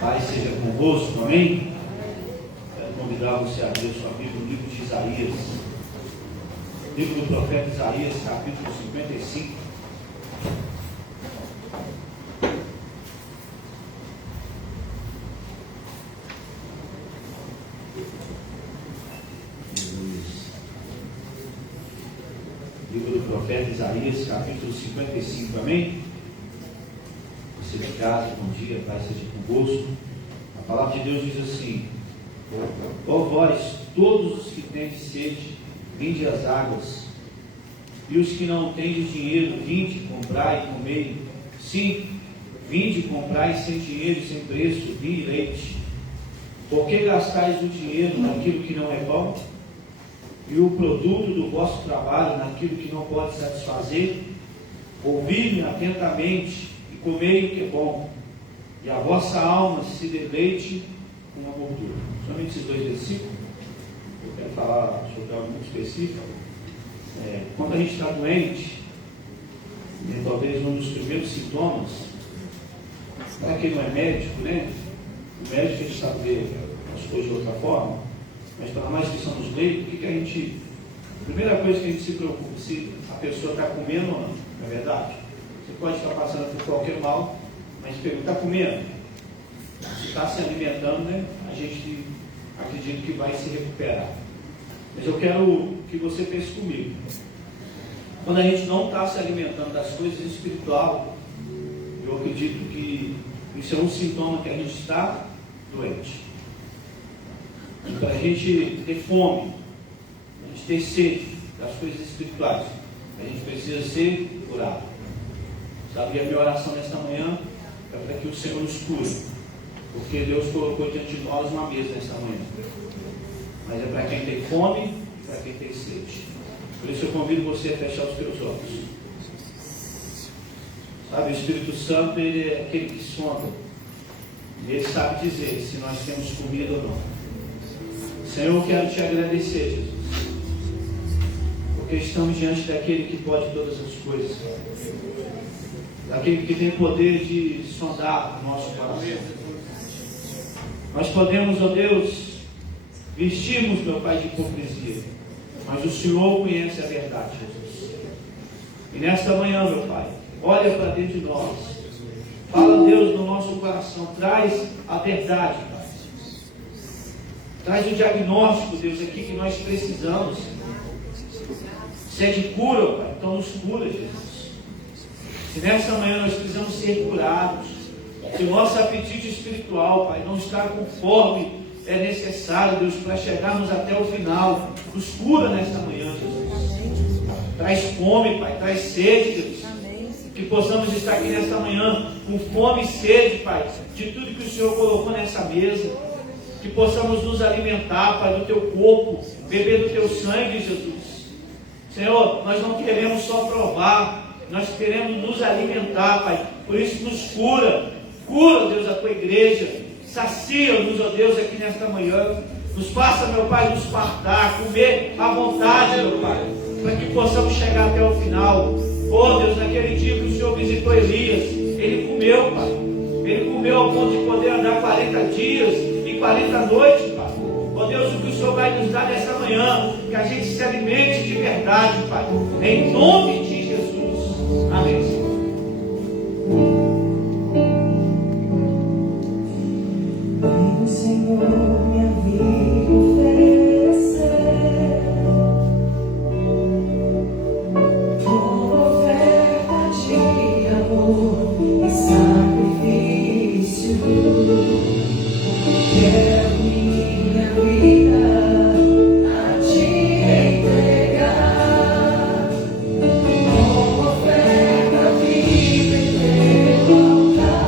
Paz seja convosco, amém? Quero convidar você a abrir sua Bíblia no livro de Isaías, livro do profeta Isaías, capítulo 55. Livro do profeta Isaías, capítulo 55, amém? Você de casa, bom dia, paz seja convosco. A palavra de Deus diz assim: ó vós, todos os que têm sede, vinde às águas, e os que não têm dinheiro, vinde, comprai e comei. Sim, vinde, comprai sem dinheiro e sem preço, vinho e leite. Por que gastais o dinheiro naquilo que não é bom, e o produto do vosso trabalho naquilo que não pode satisfazer? Ouvi-me atentamente e comei o que é bom, e a vossa alma se deleite com a gordura. Somente esses dois versículos. Eu quero falar sobre algo muito específico. Quando a gente está doente, talvez um dos primeiros sintomas, para quem não é médico, né? O médico a gente sabe ver as coisas de outra forma, mas para nós que somos leigos, o que a gente. A primeira coisa que a gente se preocupa, se a pessoa está comendo ou não, não é verdade? Você pode estar passando por qualquer mal, mas pergunta: está comendo? Se está se alimentando, né? A gente acredita que vai se recuperar. Mas eu quero que você pense comigo. Quando a gente não está se alimentando das coisas espirituais, eu acredito que isso é um sintoma que a gente está doente. E para a gente ter fome, a gente ter sede das coisas espirituais, a gente precisa ser curado. Sabe, a minha oração nesta manhã é para que o Senhor nos cure, porque Deus colocou diante de nós uma mesa nesta manhã. Mas é para quem tem fome e para quem tem sede. Por isso eu convido você a fechar os teus olhos. Sabe, o Espírito Santo, ele é aquele que sonda. E ele sabe dizer se nós temos comida ou não. Senhor, eu quero te agradecer, Jesus, porque estamos diante daquele que pode todas as coisas, daquele que tem poder de sondar o nosso coração. Nós podemos, ó Deus, vestirmos, meu Pai, de hipocrisia, mas o Senhor conhece a verdade, Jesus. E nesta manhã, meu Pai, olha para dentro de nós, fala, Deus, no nosso coração, traz a verdade, Pai. Traz o diagnóstico, Deus, aqui que nós precisamos. Se é de cura, Pai, então nos cura, Jesus. Se nessa manhã nós precisamos ser curados, se o nosso apetite espiritual, Pai, não está conforme é necessário, Deus, para chegarmos até o final, nos cura nesta manhã, Jesus. Traz fome, Pai, traz sede, Deus. Que possamos estar aqui nesta manhã com fome e sede, Pai, de tudo que o Senhor colocou nessa mesa. Que possamos nos alimentar, Pai, do Teu corpo, beber do Teu sangue, Jesus. Senhor, nós não queremos só provar, nós queremos nos alimentar, Pai. Por isso nos cura, Deus, a Tua igreja. Sacia-nos, ó Deus, aqui nesta manhã. Nos faça, meu Pai, nos fartar, comer à vontade, meu Pai, para que possamos chegar até o final. Oh Deus, naquele dia que o Senhor visitou Elias, ele comeu, Pai. Ele comeu ao ponto de poder andar 40 dias e 40 noites, Pai. Oh Deus, o que o Senhor vai nos dar nessa manhã, que a gente se alimente de verdade, Pai. Em nome de Jesus. Amém, Senhor. Senhor, minha vida oferecer como oferta de amor e sacrifício. Quero minha vida a te entregar como oferta viva em teu altar.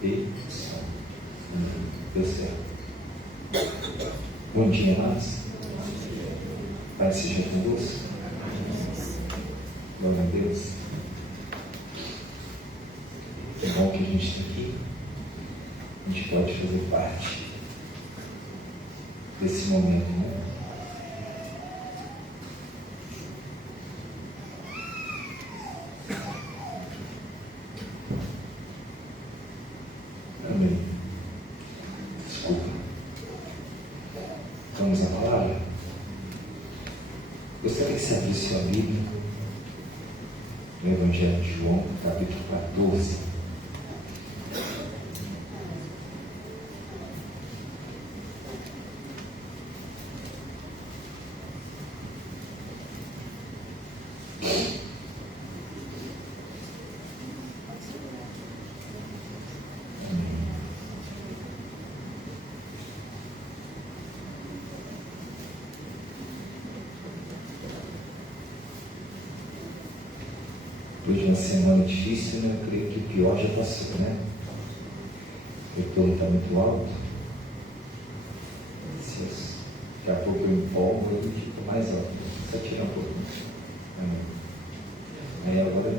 proteção. Deu certo. Bom dia, amados. Pai seja convosco. Glória a Deus. É bom que a gente está aqui. A gente pode fazer parte desse momento, né? Amém. Desculpa. Vamos à palavra? Gostaria que você abrisse sua Bíblia no Evangelho de João, capítulo 14. Depois de uma semana difícil, né? Eu creio que o pior já passou, né? O retorno está muito alto. Daqui a pouco eu empolgo e fica mais alto. Só tirar um pouco. Amém. Aí agora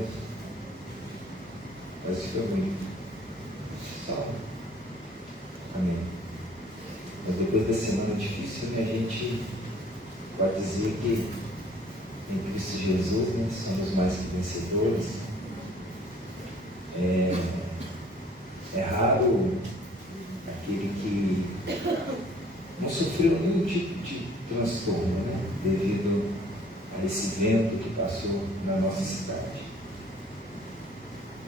parece que foi muito. Só. Amém. Mas depois da semana difícil, né, a gente pode dizer que em Cristo Jesus, né, somos mais que vencedores. É raro aquele que não sofreu nenhum tipo de transtorno, né, devido a esse vento que passou na nossa cidade.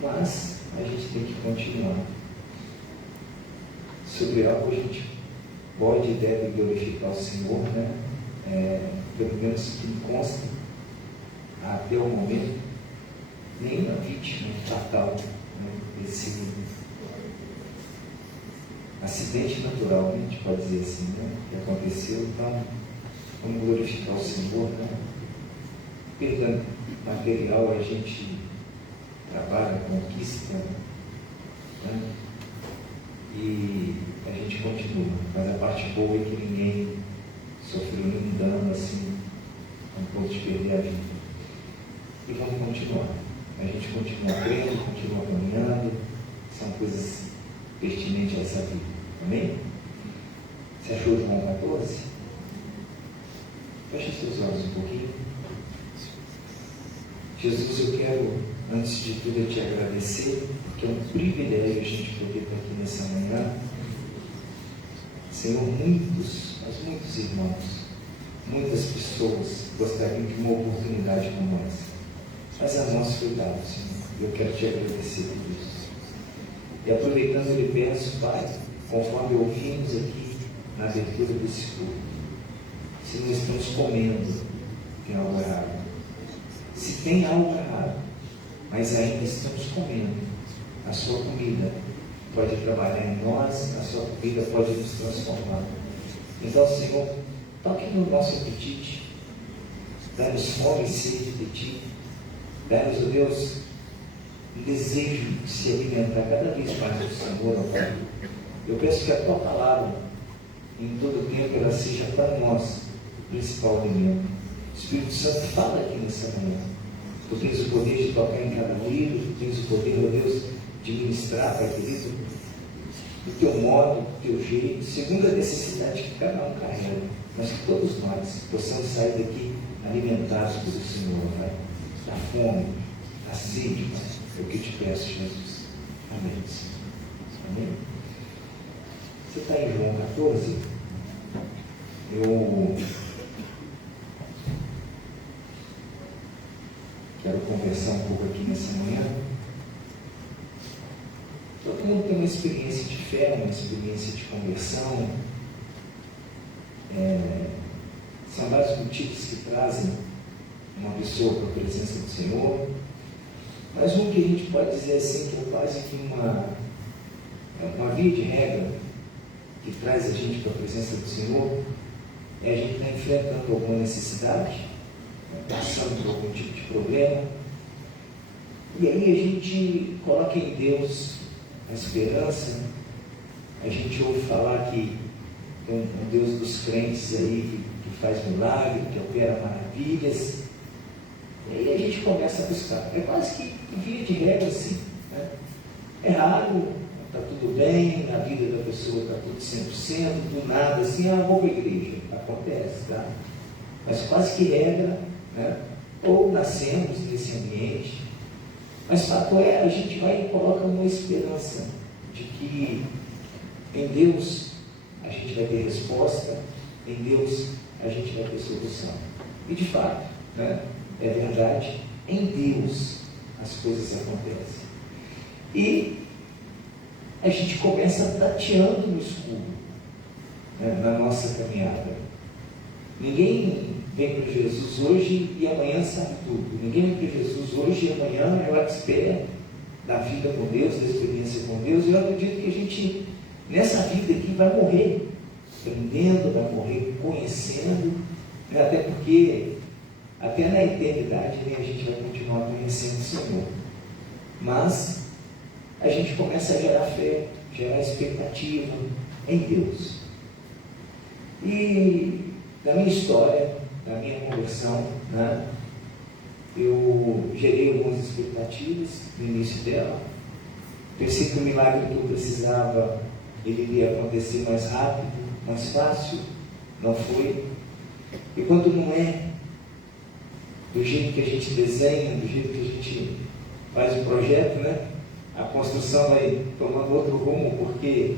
Mas a gente tem que continuar. Sobre algo a gente pode e deve glorificar o Senhor, né? Pelo menos que me consta, até o momento, nenhuma vítima fatal, né, desse acidente natural, né, a gente pode dizer assim, né, que aconteceu. Então, vamos glorificar o Senhor, né? Perda material a gente trabalha, conquista, né, e a gente continua, mas a parte boa é que ninguém sofreu nenhum dano assim, a ponto de perder a vida. E vamos continuar. A gente continua crendo, continua caminhando. São coisas pertinentes a essa vida. Amém? Você achou João 14? Feche seus olhos um pouquinho. Jesus, eu quero, antes de tudo, te agradecer, porque é um privilégio a gente poder estar aqui nessa manhã. Senhor, muitos irmãos, muitas pessoas gostariam de uma oportunidade como essa. Mas a nós foi dado, Senhor. Eu quero te agradecer por isso. E aproveitando, eu lhe peço, Pai, conforme ouvimos aqui na abertura desse culto, se nós estamos comendo, tem algo errado. Se tem algo errado, mas ainda estamos comendo, a sua comida pode trabalhar em nós, a sua comida pode nos transformar. Então, Senhor, toque no nosso apetite, dá-nos fome e sede de Ti. Dá-nos, ó Deus, um desejo de se alimentar cada vez mais do Senhor, ó Pai. Eu peço que a Tua palavra, em todo tempo, ela seja para nós o principal alimento. O Espírito Santo fala aqui nessa manhã. Tu tens o poder de tocar em cada livro, Tu tens o poder, ó Deus, de ministrar, Pai querido, do Teu modo, do Teu jeito, segundo a necessidade que cada um carrega. Mas que todos nós possamos sair daqui alimentados pelo Senhor, Pai. Da fome, da sede, Pai. É o que eu te peço, Jesus. Amém. Amém. Você está em João 14? Eu quero conversar um pouco aqui nessa manhã. Todo mundo tem uma experiência de fé, uma experiência de conversão. São vários motivos que trazem uma pessoa para a presença do Senhor. Mas um que a gente pode dizer assim, que é quase que uma via de regra que traz a gente para a presença do Senhor, é a gente estar enfrentando alguma necessidade, passando por algum tipo de problema, e aí a gente coloca em Deus a esperança. A gente ouve falar que tem um Deus dos crentes aí que faz milagre, que opera maravilhas. E aí a gente começa a buscar. É quase que via de regra assim, né? É raro, está tudo bem, na vida da pessoa está tudo 100%, do nada assim, vou para a igreja. Acontece, tá? Mas quase que regra, né? Ou nascemos nesse ambiente. Mas fato é, a gente vai e coloca uma esperança de que em Deus a gente vai ter resposta, em Deus a gente vai ter solução. E de fato, né? É verdade, em Deus as coisas acontecem. E a gente começa tateando no escuro, né, na nossa caminhada. Ninguém vem para Jesus hoje e amanhã sabe tudo. Ninguém vem para Jesus hoje e amanhã é o expert da vida com Deus, da experiência com Deus. E eu acredito que a gente, nessa vida aqui, vai morrer aprendendo, vai morrer conhecendo, né, até porque até na eternidade, né, a gente vai continuar conhecendo o Senhor. Mas a gente começa a gerar fé, gerar expectativa em Deus. E da minha história, da minha conversão, né, eu gerei algumas expectativas no início dela. Pensei que o milagre que eu precisava, ele iria acontecer mais rápido, mais fácil. Não foi. E quando não é do jeito que a gente desenha, do jeito que a gente faz o projeto, né? A construção vai tomando outro rumo, porque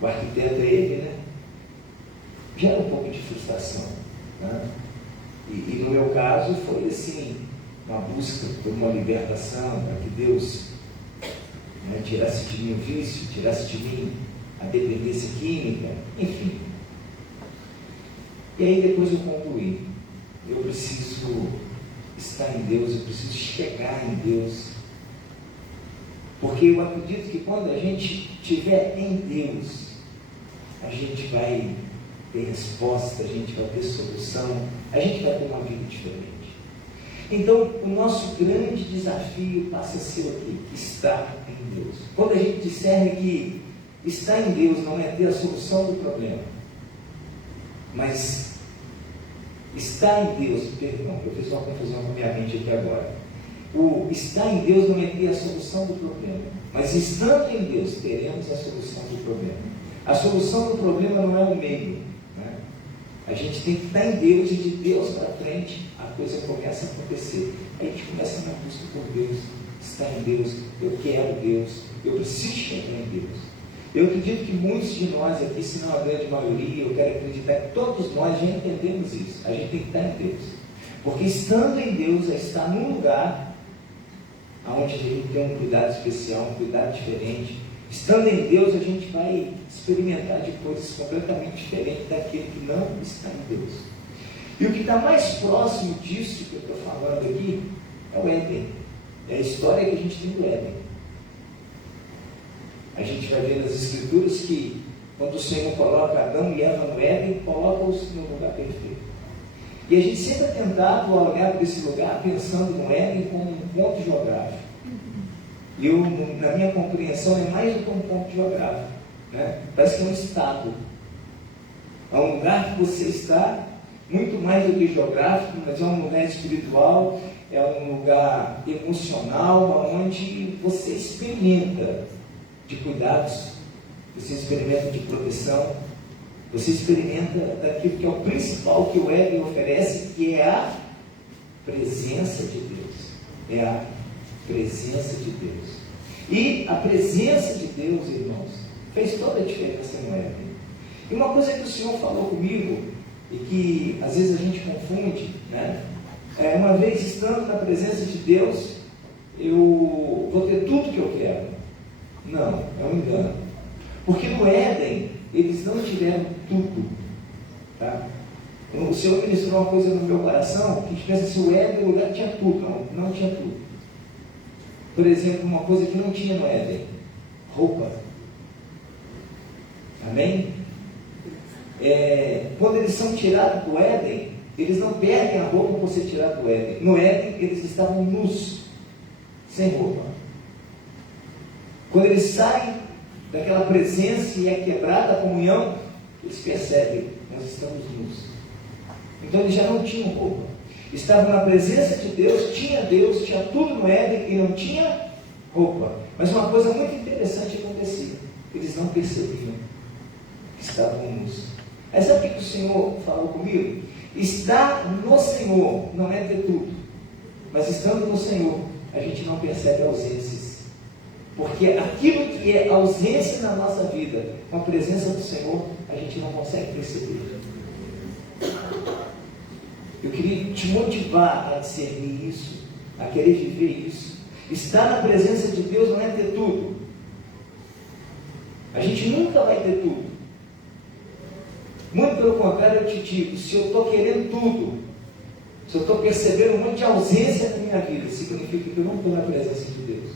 o arquiteto é ele, né? Gera um pouco de frustração, né? E no meu caso foi assim, uma busca por uma libertação, para que Deus, né, tirasse de mim o vício, tirasse de mim a dependência química, enfim. E aí depois eu concluí, eu preciso estar em Deus, eu preciso chegar em Deus, porque eu acredito que quando a gente estiver em Deus, a gente vai ter resposta, a gente vai ter solução, a gente vai ter uma vida diferente. Então, o nosso grande desafio passa a ser o quê? Estar em Deus. Quando a gente discerne que estar em Deus não é ter a solução do problema, mas estar em Deus, perdão, eu fiz uma confusão com a minha mente aqui agora. O estar em Deus não é ter a solução do problema, mas estando em Deus, teremos a solução do problema. A solução do problema não é o meio, né? A gente tem que estar em Deus e de Deus para frente a coisa começa a acontecer. Aí a gente começa na busca por Deus, estar em Deus, eu quero Deus, eu preciso chegar em Deus. Eu acredito que muitos de nós aqui, se não a grande maioria, eu quero acreditar que todos nós já entendemos isso. A gente tem que estar em Deus. Porque estando em Deus é estar num lugar onde a gente tem um cuidado especial, um cuidado diferente. Estando em Deus, a gente vai experimentar de coisas completamente diferentes daquele que não está em Deus. E o que está mais próximo disso que eu estou falando aqui é o Éden. É a história que a gente tem do Éden. A gente vai ver nas Escrituras que quando o Senhor coloca Adão e Eva no Éden, coloca-os no lugar perfeito. E a gente sempre é tentado a olhar para esse lugar pensando no Éden como um ponto geográfico. E eu, na minha compreensão, é mais do que um ponto geográfico, né? Parece que é um estado. É um lugar que você está, muito mais do que geográfico, mas é um lugar espiritual, é um lugar emocional, onde você experimenta de cuidados, você experimenta de proteção, você experimenta daquilo que é o principal que o Éden oferece, que é a presença de Deus. É a presença de Deus. E a presença de Deus, irmãos, fez toda a diferença no Éden. E uma coisa que o Senhor falou comigo, e que às vezes a gente confunde, né? Uma vez estando na presença de Deus, eu vou ter tudo que eu quero. Não, é um engano. Porque no Éden, eles não tiveram tudo. Tá? O Senhor ministrou uma coisa no meu coração, que a gente pensa assim, o Éden, o lugar tinha tudo. Não, não tinha tudo. Por exemplo, uma coisa que não tinha no Éden, roupa. Amém? Quando eles são tirados do Éden, eles não perdem a roupa por ser tirados do Éden. No Éden, eles estavam nus, sem roupa. Quando eles saem daquela presença e é quebrada a comunhão, eles percebem, nós estamos nus. Então eles já não tinham roupa. Estavam na presença de Deus, tinha tudo no Éden e não tinha roupa. Mas uma coisa muito interessante acontecia. Eles não percebiam que estavam nus. Mas sabe o que o Senhor falou comigo? Estar no Senhor não é ter tudo. Mas estando no Senhor, a gente não percebe ausências. Porque aquilo que é ausência na nossa vida, com a presença do Senhor, a gente não consegue perceber. Eu queria te motivar a discernir isso, a querer viver isso. Estar na presença de Deus não é ter tudo. A gente nunca vai ter tudo. Muito pelo contrário, eu te digo, se eu estou querendo tudo, se eu estou percebendo um monte de ausência na minha vida, significa que eu não estou na presença de Deus.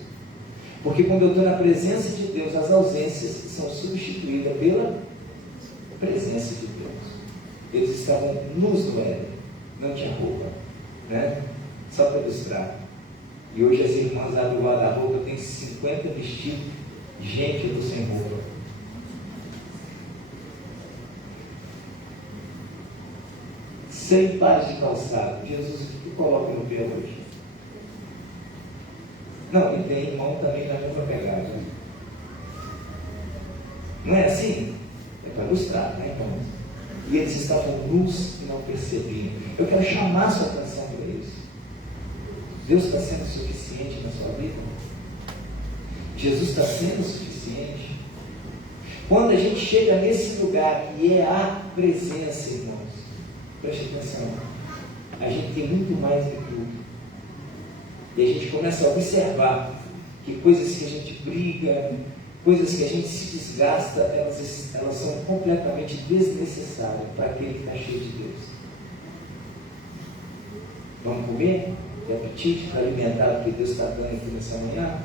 Porque quando eu estou na presença de Deus, as ausências são substituídas pela presença de Deus. Eles estavam nus no Éden, não tinha roupa, né? Só para ilustrar. E hoje as irmãs abrem o guarda-roupa, tem 50 vestidos, gente, eu estou sem roupa. Sem pares de calçado. Jesus, o que coloca no pé hoje? Não, e tem irmão também na mesma pegada. Não é assim? É para ilustrar, né, irmãos? E eles estavam nus e não percebiam. Eu quero chamar a sua atenção para isso. Deus está sendo suficiente na sua vida? Jesus está sendo suficiente? Quando a gente chega nesse lugar que é a presença, irmãos, preste atenção, a gente tem muito mais do que tudo. E a gente começa a observar que coisas que a gente briga, coisas que a gente se desgasta, elas são completamente desnecessárias para aquele que está cheio de Deus. Vamos comer? Tem apetite para alimentar o que Deus está dando aqui nessa manhã?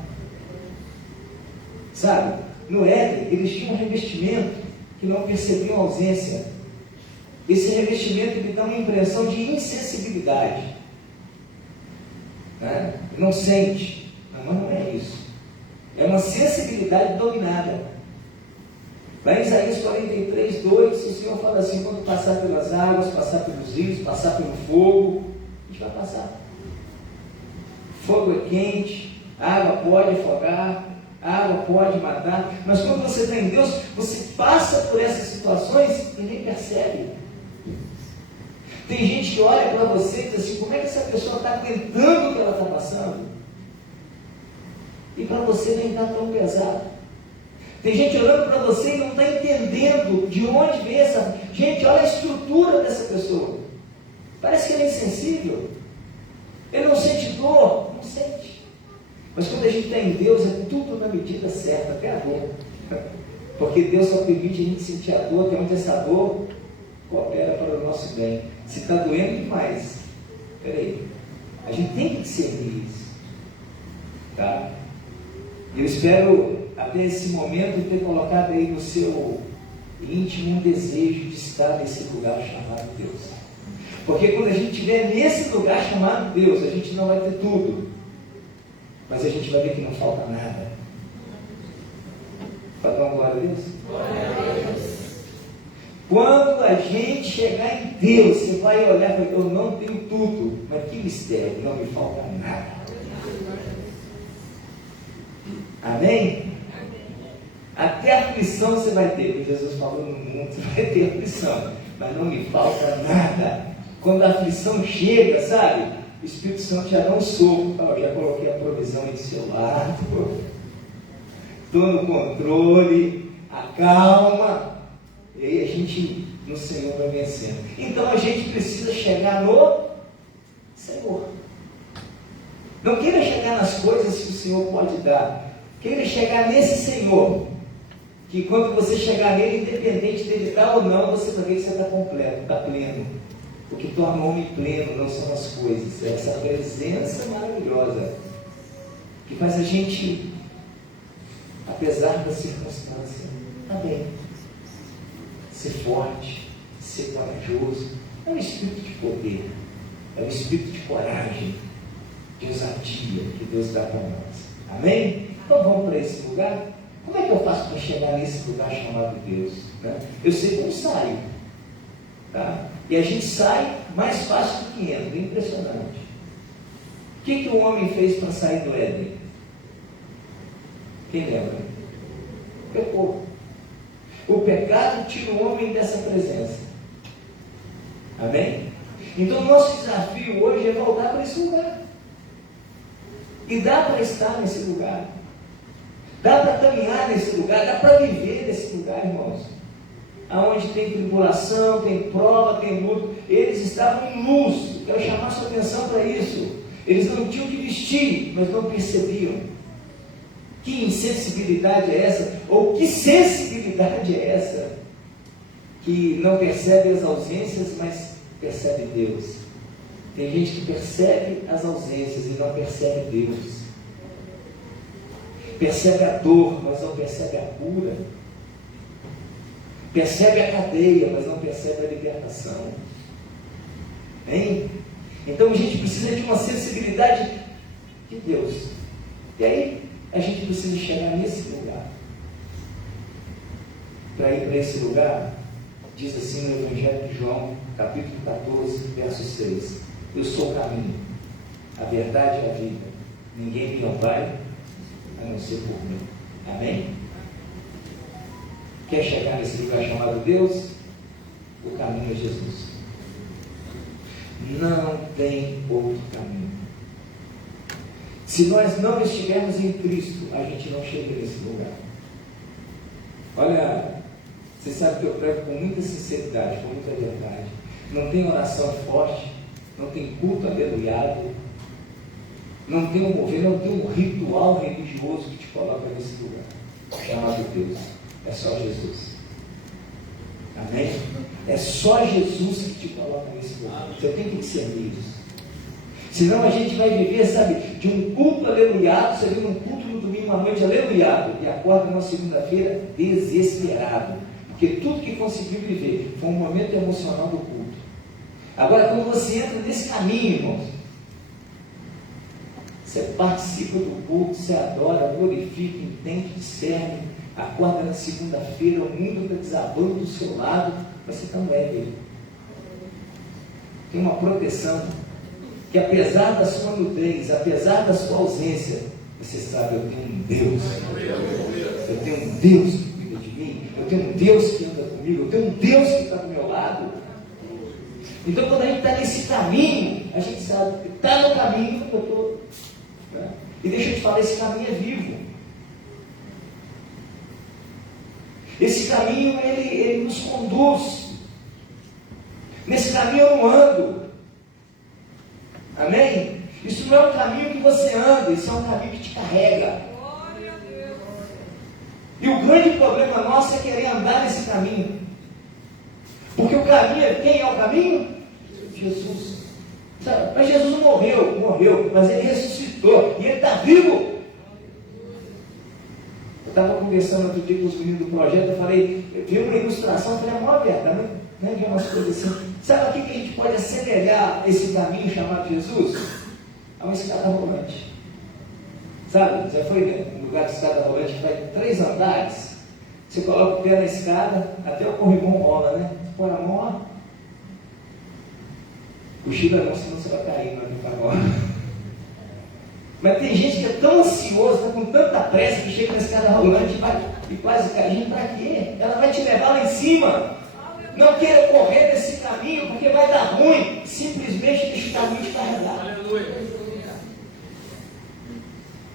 Sabe, no Éden, eles tinham um revestimento que não percebiam a ausência. Esse revestimento lhe dá uma impressão de insensibilidade. Né? Não sente. Mas não é isso. É uma sensibilidade dominada. Lá em Isaías 43, 2, o Senhor fala assim: quando passar pelas águas, passar pelos rios, passar pelo fogo, a gente vai passar. Fogo é quente, a água pode afogar, a água pode matar, mas quando você está em Deus, você passa por essas situações e nem percebe. Tem gente que olha para você e diz assim: como é que essa pessoa está aguentando o que ela está passando? E para você nem está tão pesado. Tem gente olhando para você e não está entendendo de onde vem essa... Gente, olha a estrutura dessa pessoa. Parece que ele é insensível. Ele não sente dor. Não sente. Mas quando a gente está em Deus, é tudo na medida certa, até a dor. Porque Deus só permite a gente sentir a dor, que é onde essa dor coopera para o nosso bem. Se está doendo demais, peraí, a gente tem que discernir isso. Tá? Eu espero até esse momento ter colocado aí no seu íntimo um desejo de estar nesse lugar chamado Deus. Porque quando a gente estiver nesse lugar chamado Deus, a gente não vai ter tudo, mas a gente vai ver que não falta nada. Pode dar uma glória a Deus? Glória a Deus. Quando a gente chegar em Deus, você vai olhar e falar: eu não tenho tudo, mas que mistério, não me falta nada. Amém? Até aflição você vai ter, porque Jesus falou: no mundo você vai ter aflição, mas não me falta nada. Quando a aflição chega, sabe, o Espírito Santo já dá um soco. Eu já coloquei a provisão aí do seu lado, estou no controle, acalma, e aí a gente no Senhor vai vencendo. Então a gente precisa chegar no Senhor. Não queira chegar nas coisas que o Senhor pode dar. Queira chegar nesse Senhor, que quando você chegar nele, independente dele dar ou não, você vai ver que você está completo, está pleno. O que torna o homem pleno não são as coisas, é essa presença maravilhosa, que faz a gente, apesar da circunstância, tá bem, ser forte, ser corajoso. É um espírito de poder, é um espírito de coragem, de ousadia que Deus dá para nós. Amém? Então vamos para esse lugar? Como é que eu faço para chegar nesse lugar chamado Deus? Né? Eu sei como saio. Tá? E a gente sai mais fácil do que entra. Impressionante. O que o homem fez para sair do Éden? Quem lembra? Pecou. O pecado tira o homem dessa presença. Amém? Então o nosso desafio hoje é voltar para esse lugar. E dá para estar nesse lugar. Dá para caminhar nesse lugar, dá para viver nesse lugar, irmãos. Aonde tem tribulação, tem prova, tem luta. Eles estavam em luz. Eu quero chamar sua atenção para isso. Eles não tinham que vestir, mas não percebiam. Que insensibilidade é essa? Ou que sensibilidade é essa? Que não percebe as ausências, mas percebe Deus. Tem gente que percebe as ausências e não percebe Deus. Percebe a dor, mas não percebe a cura. Percebe a cadeia, mas não percebe a libertação. Hein? Então a gente precisa de uma sensibilidade de Deus. E aí a gente precisa chegar nesse lugar. Para ir para esse lugar, diz assim no Evangelho de João, capítulo 14, verso 6. Eu sou o caminho, a verdade e a vida. Ninguém me vai a não ser por mim. Amém? Quer chegar nesse lugar chamado Deus? O caminho é Jesus. Não tem outro caminho. Se nós não estivermos em Cristo, a gente não chega nesse lugar. Olha, você sabe que eu prego com muita sinceridade, com muita verdade. Não tem oração forte, não tem culto aleluiado, não tem um mover, não tem um ritual religioso que te coloca nesse lugar, chamado Deus. É só Jesus. Amém? É só Jesus que te coloca nesse lugar. Você tem que discernir isso. Senão a gente vai viver, sabe, de um culto aleluiado, você vem num culto no domingo à noite aleluiado, e acorda numa segunda-feira desesperado, porque tudo que conseguiu viver foi um momento emocional do culto. Agora, quando você entra nesse caminho, irmãos, você participa do culto, você adora, glorifica, entende, discerne, acorda na segunda-feira, o mundo está desabando do seu lado, mas você não é dele. Tem uma proteção, que apesar da sua nudez, apesar da sua ausência, você sabe, eu tenho um Deus. Eu tenho um Deus que cuida de mim, eu tenho um Deus que anda comigo, eu tenho um Deus que está do meu lado. Então, quando a gente está nesse caminho, a gente sabe que está no caminho que eu estou. Né? E deixa eu te falar, esse caminho é vivo. Esse caminho, ele nos conduz. Nesse caminho eu não ando. Amém? Isso não é um caminho que você anda, isso é um caminho que te carrega. E o grande problema nosso é querer andar nesse caminho. Porque o caminho, quem é o caminho? Jesus. Sabe? Mas Jesus morreu, mas ele ressuscitou e ele está vivo. Eu estava conversando outro dia com os meninos do projeto, eu falei, eu vi uma ilustração, eu falei, a maior verdade, né? Vi umas coisas assim. Sabe aqui que a gente pode assemelhar esse caminho chamado Jesus? A uma escada rolante. Sabe, já foi um lugar de escada rolante que vai 3 andares, você coloca o pé na escada, até o corrimão rola, né? Você põe a mão, ó. Cochila não, senão você vai cair na agora. Mas tem gente que é tão ansioso, está com tanta pressa que chega na escada rolante e quase cai. Gente, para quê? Ela vai te levar lá em cima. Não queira correr nesse caminho, porque vai dar ruim. Simplesmente deixa o caminho te carregar.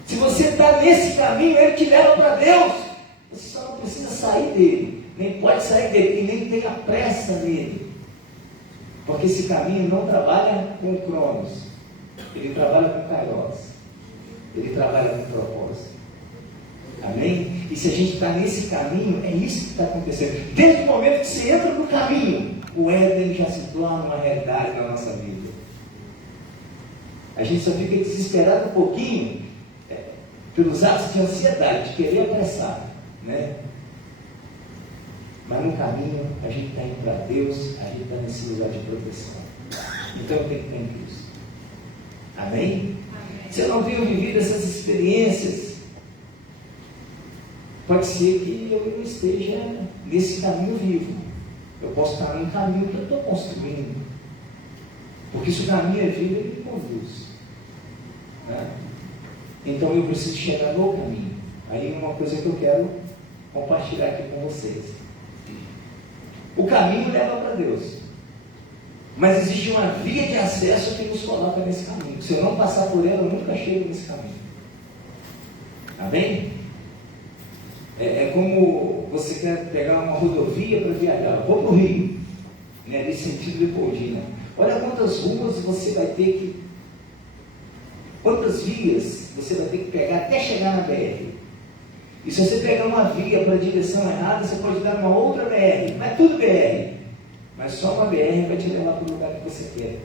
Se você está nesse caminho, ele te leva para Deus. Você só não precisa sair dele. Nem pode sair dele, e nem tenha pressa nele. Porque esse caminho não trabalha com o Cronos. Ele trabalha com Kairos. Ele trabalha com propósito. Amém? E se a gente está nesse caminho, é isso que está acontecendo. Desde o momento que você entra no caminho, o Éden já se torna uma realidade na nossa vida. A gente só fica desesperado um pouquinho pelos atos de ansiedade, de querer apressar, né? Mas no caminho, a gente está indo para Deus, a gente está nesse lugar de proteção. Então eu tenho que estar em Cristo. Amém? Se eu não tenho vivido essas experiências, pode ser que eu não esteja nesse caminho vivo. Eu posso estar num caminho que eu estou construindo. Porque isso na minha vida ele me conduz. Né? Então eu preciso chegar no caminho. Aí uma coisa que eu quero compartilhar aqui com vocês. O caminho leva para Deus. Mas existe uma via de acesso que nos coloca nesse caminho. Se eu não passar por ela, eu nunca chego nesse caminho. Amém? É como você quer pegar uma rodovia para viajar. Eu vou para o Rio, né, nesse sentido de Leopoldina. Olha quantas ruas você vai ter que... Quantas vias você vai ter que pegar até chegar na BR. E se você pegar uma via para a direção errada, você pode dar uma outra BR. Não é tudo BR. Mas só uma BR vai te levar para o lugar que você quer.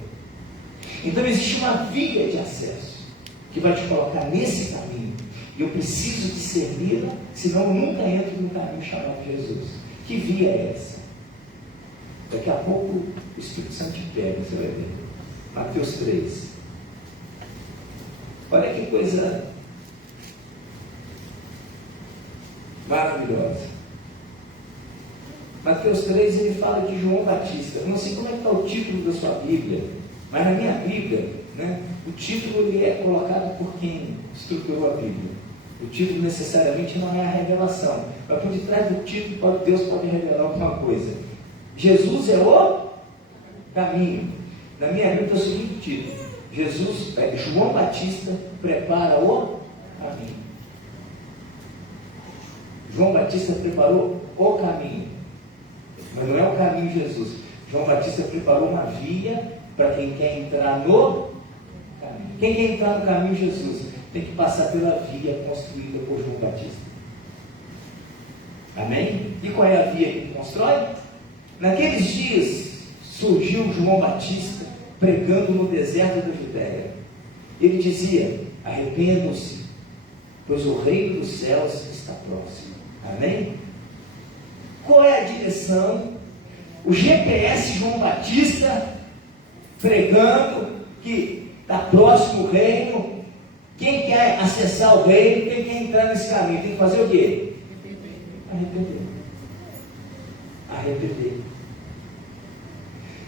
Então existe uma via de acesso que vai te colocar nesse caminho. E eu preciso discerni-la, senão eu nunca entro no caminho chamado Jesus. Que via é essa? Daqui a pouco o Espírito Santo te pega, você vai ver. Mateus 3. Olha que coisa maravilhosa. Mateus 3, ele fala de João Batista. Eu não sei como é que está o título da sua Bíblia, mas na minha Bíblia, né, o título ele é colocado por quem estruturou a Bíblia. O título necessariamente não é a revelação, mas por detrás do título Deus pode revelar alguma coisa. Jesus é o caminho. Na minha Bíblia é o seguinte título: João Batista prepara o caminho. João Batista preparou o caminho, mas não é o caminho de Jesus. João Batista preparou uma via para quem quer entrar no caminho. Quem quer entrar no caminho de Jesus tem que passar pela via construída por João Batista. Amém? E qual é a via que ele constrói? Naqueles dias surgiu João Batista pregando no deserto da Judéia. Ele dizia: arrependam-se, pois o reino dos céus está próximo. Amém? Qual é a direção? O GPS João Batista pregando que está próximo o reino. Quem quer acessar o reino, quem quer entrar nesse caminho, tem que fazer o quê? Arrepender. Arrepender.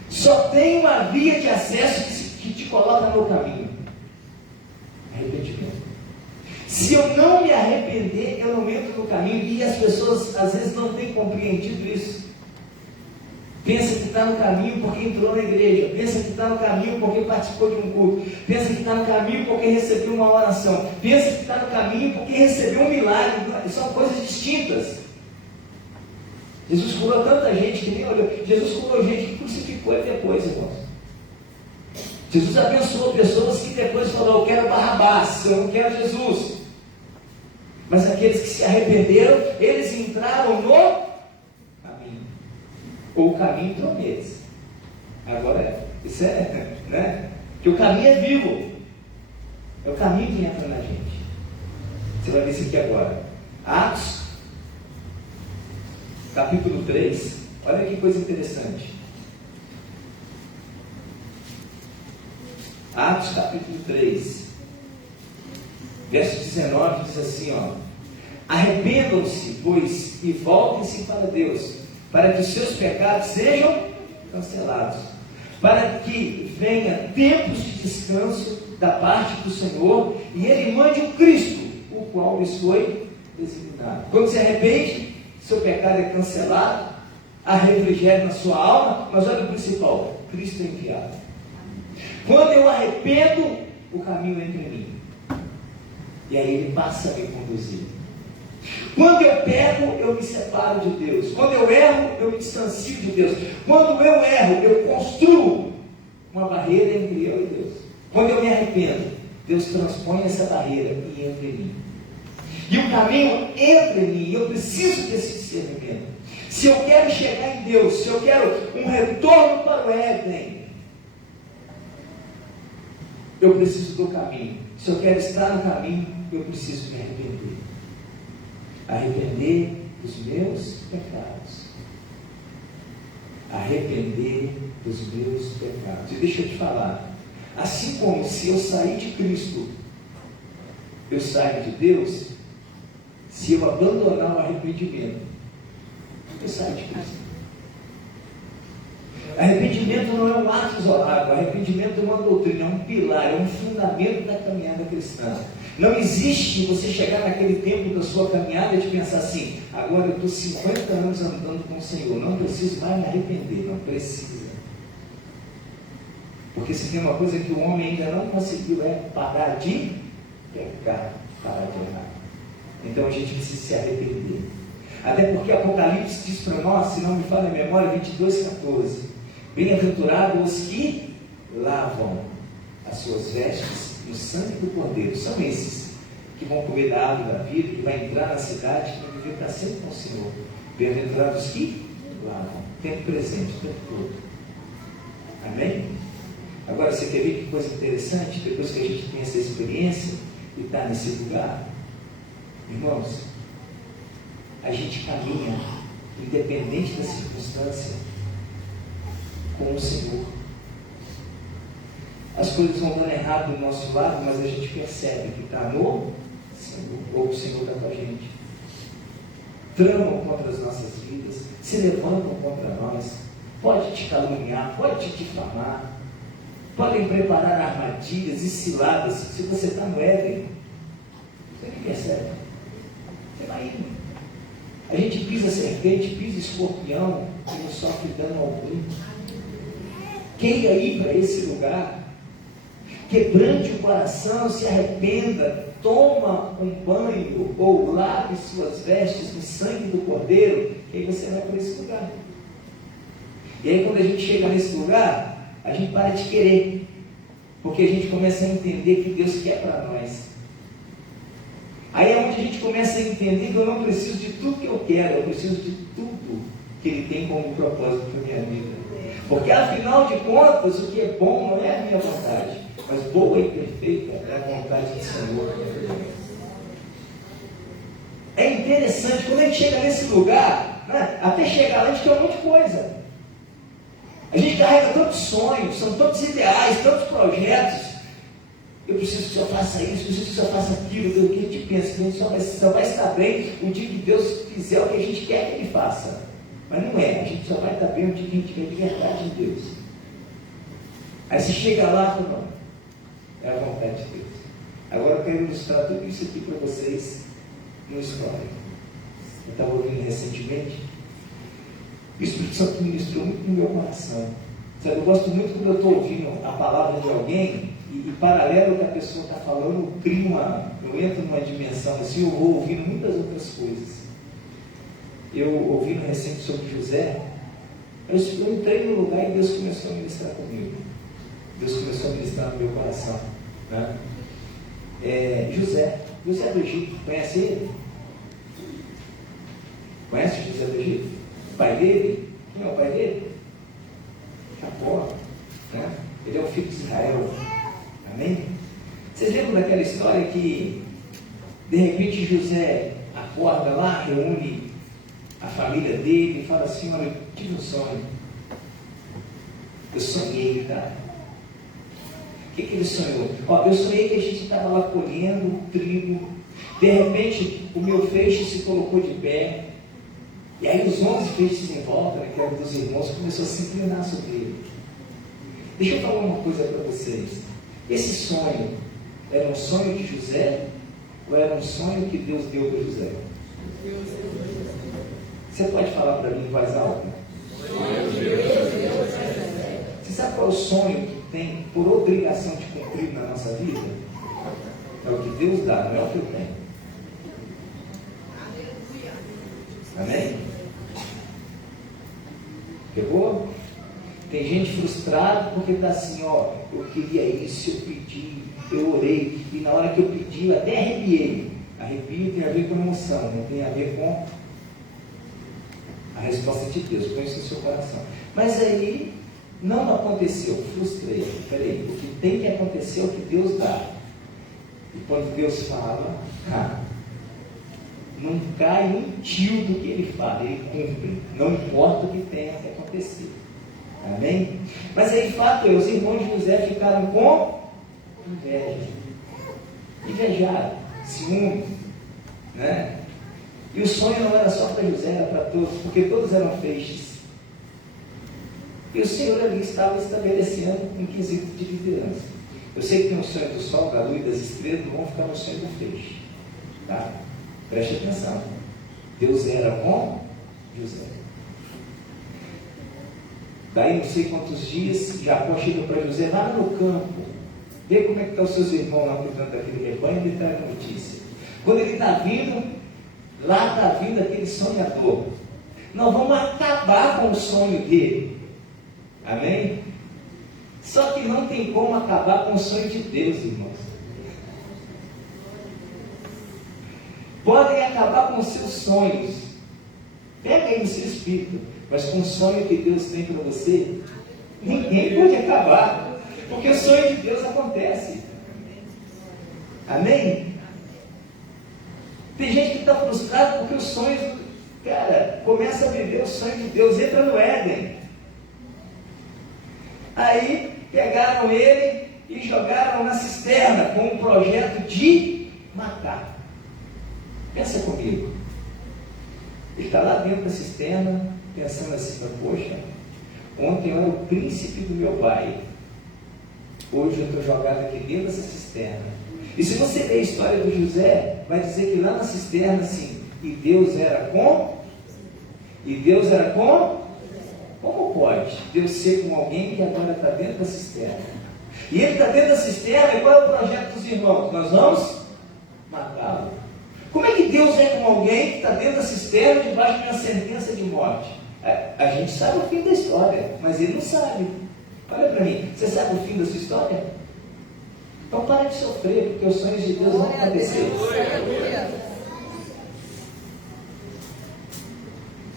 Só tem uma via de acesso que te coloca no caminho: arrependimento. Se eu não me arrepender, eu não entro no caminho. E as pessoas às vezes não têm compreendido isso. Pensa que está no caminho porque entrou na igreja. Pensa que está no caminho porque participou de um culto. Pensa que está no caminho porque recebeu uma oração. Pensa que está no caminho porque recebeu um milagre. São coisas distintas. Jesus curou tanta gente que nem olhou. Jesus curou gente que crucificou ele depois, irmãos. Jesus abençoou pessoas que depois falaram: eu quero Barrabás, eu não quero Jesus. Mas aqueles que se arrependeram, eles entraram no caminho. Ou o caminho entrou neles. Agora, isso é, né? Que o caminho é vivo. É o caminho que entra na gente. Você vai ver isso aqui agora. Atos, capítulo 3. Olha que coisa interessante. Atos, capítulo 3. Verso 19 diz assim, ó: arrependam-se, pois, e voltem-se para Deus, para que os seus pecados sejam cancelados, para que venha tempos de descanso da parte do Senhor, e Ele mande o Cristo, o qual lhes foi designado. Quando se arrepende, seu pecado é cancelado, há refrigério na sua alma, mas olha o principal: Cristo é enviado. Quando eu arrependo, o caminho entra em mim. E aí Ele passa a me conduzir. Quando eu pego, eu me separo de Deus. Quando eu erro, eu me distancio de Deus. Quando eu erro, eu construo uma barreira entre eu e Deus. Quando eu me arrependo, Deus transpõe essa barreira e entra em mim. E o caminho entra em mim. Eu preciso desse discernimento. Se eu quero chegar em Deus, se eu quero um retorno para o Éden, eu preciso do caminho. Se eu quero estar no caminho, eu preciso me arrepender. Arrepender dos meus pecados. Arrepender dos meus pecados. E deixa eu te falar, assim como se eu sair de Cristo, eu saio de Deus, se eu abandonar o arrependimento, eu saio de Cristo. Arrependimento não é um ato isolado, arrependimento é uma doutrina, é um pilar, é um fundamento da caminhada cristã. Não existe você chegar naquele tempo da sua caminhada e pensar assim: agora eu estou 50 anos andando com o Senhor, não preciso mais me arrepender. Não precisa. Porque se tem uma coisa que o homem ainda não conseguiu, é parar de pecar, parar de errar. Então a gente precisa se arrepender. Até porque Apocalipse diz para nós, se não me falha a memória, 22:14: bem-aventurados os que lavam as suas vestes no sangue do Cordeiro. São esses que vão comer da árvore da vida, que vai entrar na cidade e vai viver para sempre com o Senhor. Bem-aventurados os que lavam, tempo presente, o tempo todo. Amém? Agora você quer ver que coisa interessante? Depois que a gente tem essa experiência e está nesse lugar, irmãos, a gente caminha, independente da circunstância, com o Senhor. As coisas vão dando errado do nosso lado, mas a gente percebe que está no Senhor, ou o Senhor está com a gente. Tramam contra as nossas vidas, se levantam contra nós, pode te caluniar, pode te difamar, podem preparar armadilhas e ciladas. Se você está no Éden, você nem percebe, você vai indo. A gente pisa serpente, pisa escorpião e não sofre dano algum. Queira ir para esse lugar, quebrante o coração, se arrependa, toma um banho ou lave suas vestes no sangue do Cordeiro, e aí você vai para esse lugar. E aí quando a gente chega nesse lugar, a gente para de querer, porque a gente começa a entender que Deus quer para nós. Aí é onde a gente começa a entender que eu não preciso de tudo que eu quero, eu preciso de tudo que Ele tem como propósito para a minha vida. Porque afinal de contas, o que é bom não é a minha vontade, mas boa e perfeita é a vontade do Senhor. É interessante, quando a gente chega nesse lugar, né, até chegar lá a gente quer um monte de coisa. A gente carrega tantos sonhos, são tantos ideais, tantos projetos. Eu preciso que o Senhor faça isso, preciso que o Senhor faça aquilo. Eu que te penso que a gente só vai estar bem o dia que Deus fizer o que a gente quer que Ele faça. Mas não é, a gente só vai estar bem o dia que a gente tiver de verdade em Deus. Aí você chega lá e fala: não, é a vontade de Deus. Agora eu quero ilustrar tudo isso aqui para vocês numa história. Eu estava ouvindo recentemente, o Espírito Santo ministrou muito no meu coração. Sabe, eu gosto muito quando eu estou ouvindo a palavra de alguém e paralelo ao que a pessoa está falando, eu entro numa dimensão assim, eu vou ouvindo muitas outras coisas. Eu ouvi recente sobre José, eu entrei no lugar e Deus começou a ministrar comigo. Deus começou a ministrar no meu coração. Né? José do Egito, conhece ele? Conhece José do Egito? O pai dele? Quem é o pai dele? Jacó. Né? Ele é o filho de Israel. Amém? Vocês lembram daquela história que de repente José acorda lá, reúne a família dele e fala assim: olha, eu tive um sonho. Eu sonhei, tá? O que ele sonhou? Eu sonhei que a gente estava lá colhendo trigo. De repente, o meu feixe se colocou de pé. E aí os 11 feixes em volta, né, que eram dos irmãos, começou a se inclinar sobre ele. Deixa eu falar uma coisa para vocês. Esse sonho era um sonho de José ou era um sonho que Deus deu para José? Você pode falar para mim em voz alta? Você sabe qual é o sonho que tem por obrigação de cumprir na nossa vida? É o que Deus dá, não é o que eu tenho. Amém? Pegou? Tem gente frustrada porque está assim: eu queria isso, eu pedi, eu orei, e na hora que eu pedi, eu até arrepiei. Arrepio tem a ver com emoção, não tem a ver com a resposta de Deus. Põe isso no seu coração. Mas aí não aconteceu, frustrei. Peraí, o que tem que acontecer é o que Deus dá. E quando Deus fala, não cai um tio do que Ele fala, Ele cumpre. Não importa o que tenha que acontecer. Amém? Mas aí, fato é, os irmãos de José ficaram com inveja. Invejaram, ciúme, né? E o sonho não era só para José, era para todos, porque todos eram feixes. E o Senhor ali estava estabelecendo um quesito de liderança. Eu sei que tem o sonho do sol, da lua e das estrelas, não vão ficar no sonho do feixe. Tá? Preste atenção. Deus era com José. Daí não sei quantos dias, Jacó chega para José lá no campo. Vê como é que estão os seus irmãos lá cuidando daquele rebanho e ele traz a notícia. Quando ele está vindo, lá está vindo aquele sonhador. Nós vamos acabar com o sonho dele. Amém? Só que não tem como acabar com o sonho de Deus, irmãos. Podem acabar com os seus sonhos. Pega aí no seu espírito. Mas com o sonho que Deus tem para você, ninguém pode acabar. Porque o sonho de Deus acontece. Amém? Tem gente que está frustrada porque os sonhos, cara, começa a viver o sonho de Deus, entra no Éden. Aí pegaram ele e jogaram na cisterna com um projeto de matar. Pensa comigo. Ele está lá dentro da cisterna, pensando assim, poxa, ontem eu era o príncipe do meu pai. Hoje eu estou jogado aqui dentro dessa cisterna. E se você ler a história do José, vai dizer que lá na cisterna, assim, e Deus era com? E Deus era com? Como pode Deus ser com alguém que agora está dentro da cisterna? E ele está dentro da cisterna, e qual é o projeto dos irmãos? Nós vamos matá-lo. Como é que Deus é com alguém que está dentro da cisterna, debaixo de uma sentença de morte? A gente sabe o fim da história, mas ele não sabe. Olha para mim, você sabe o fim da sua história? Então para de sofrer, porque os sonhos de Deus vão acontecer.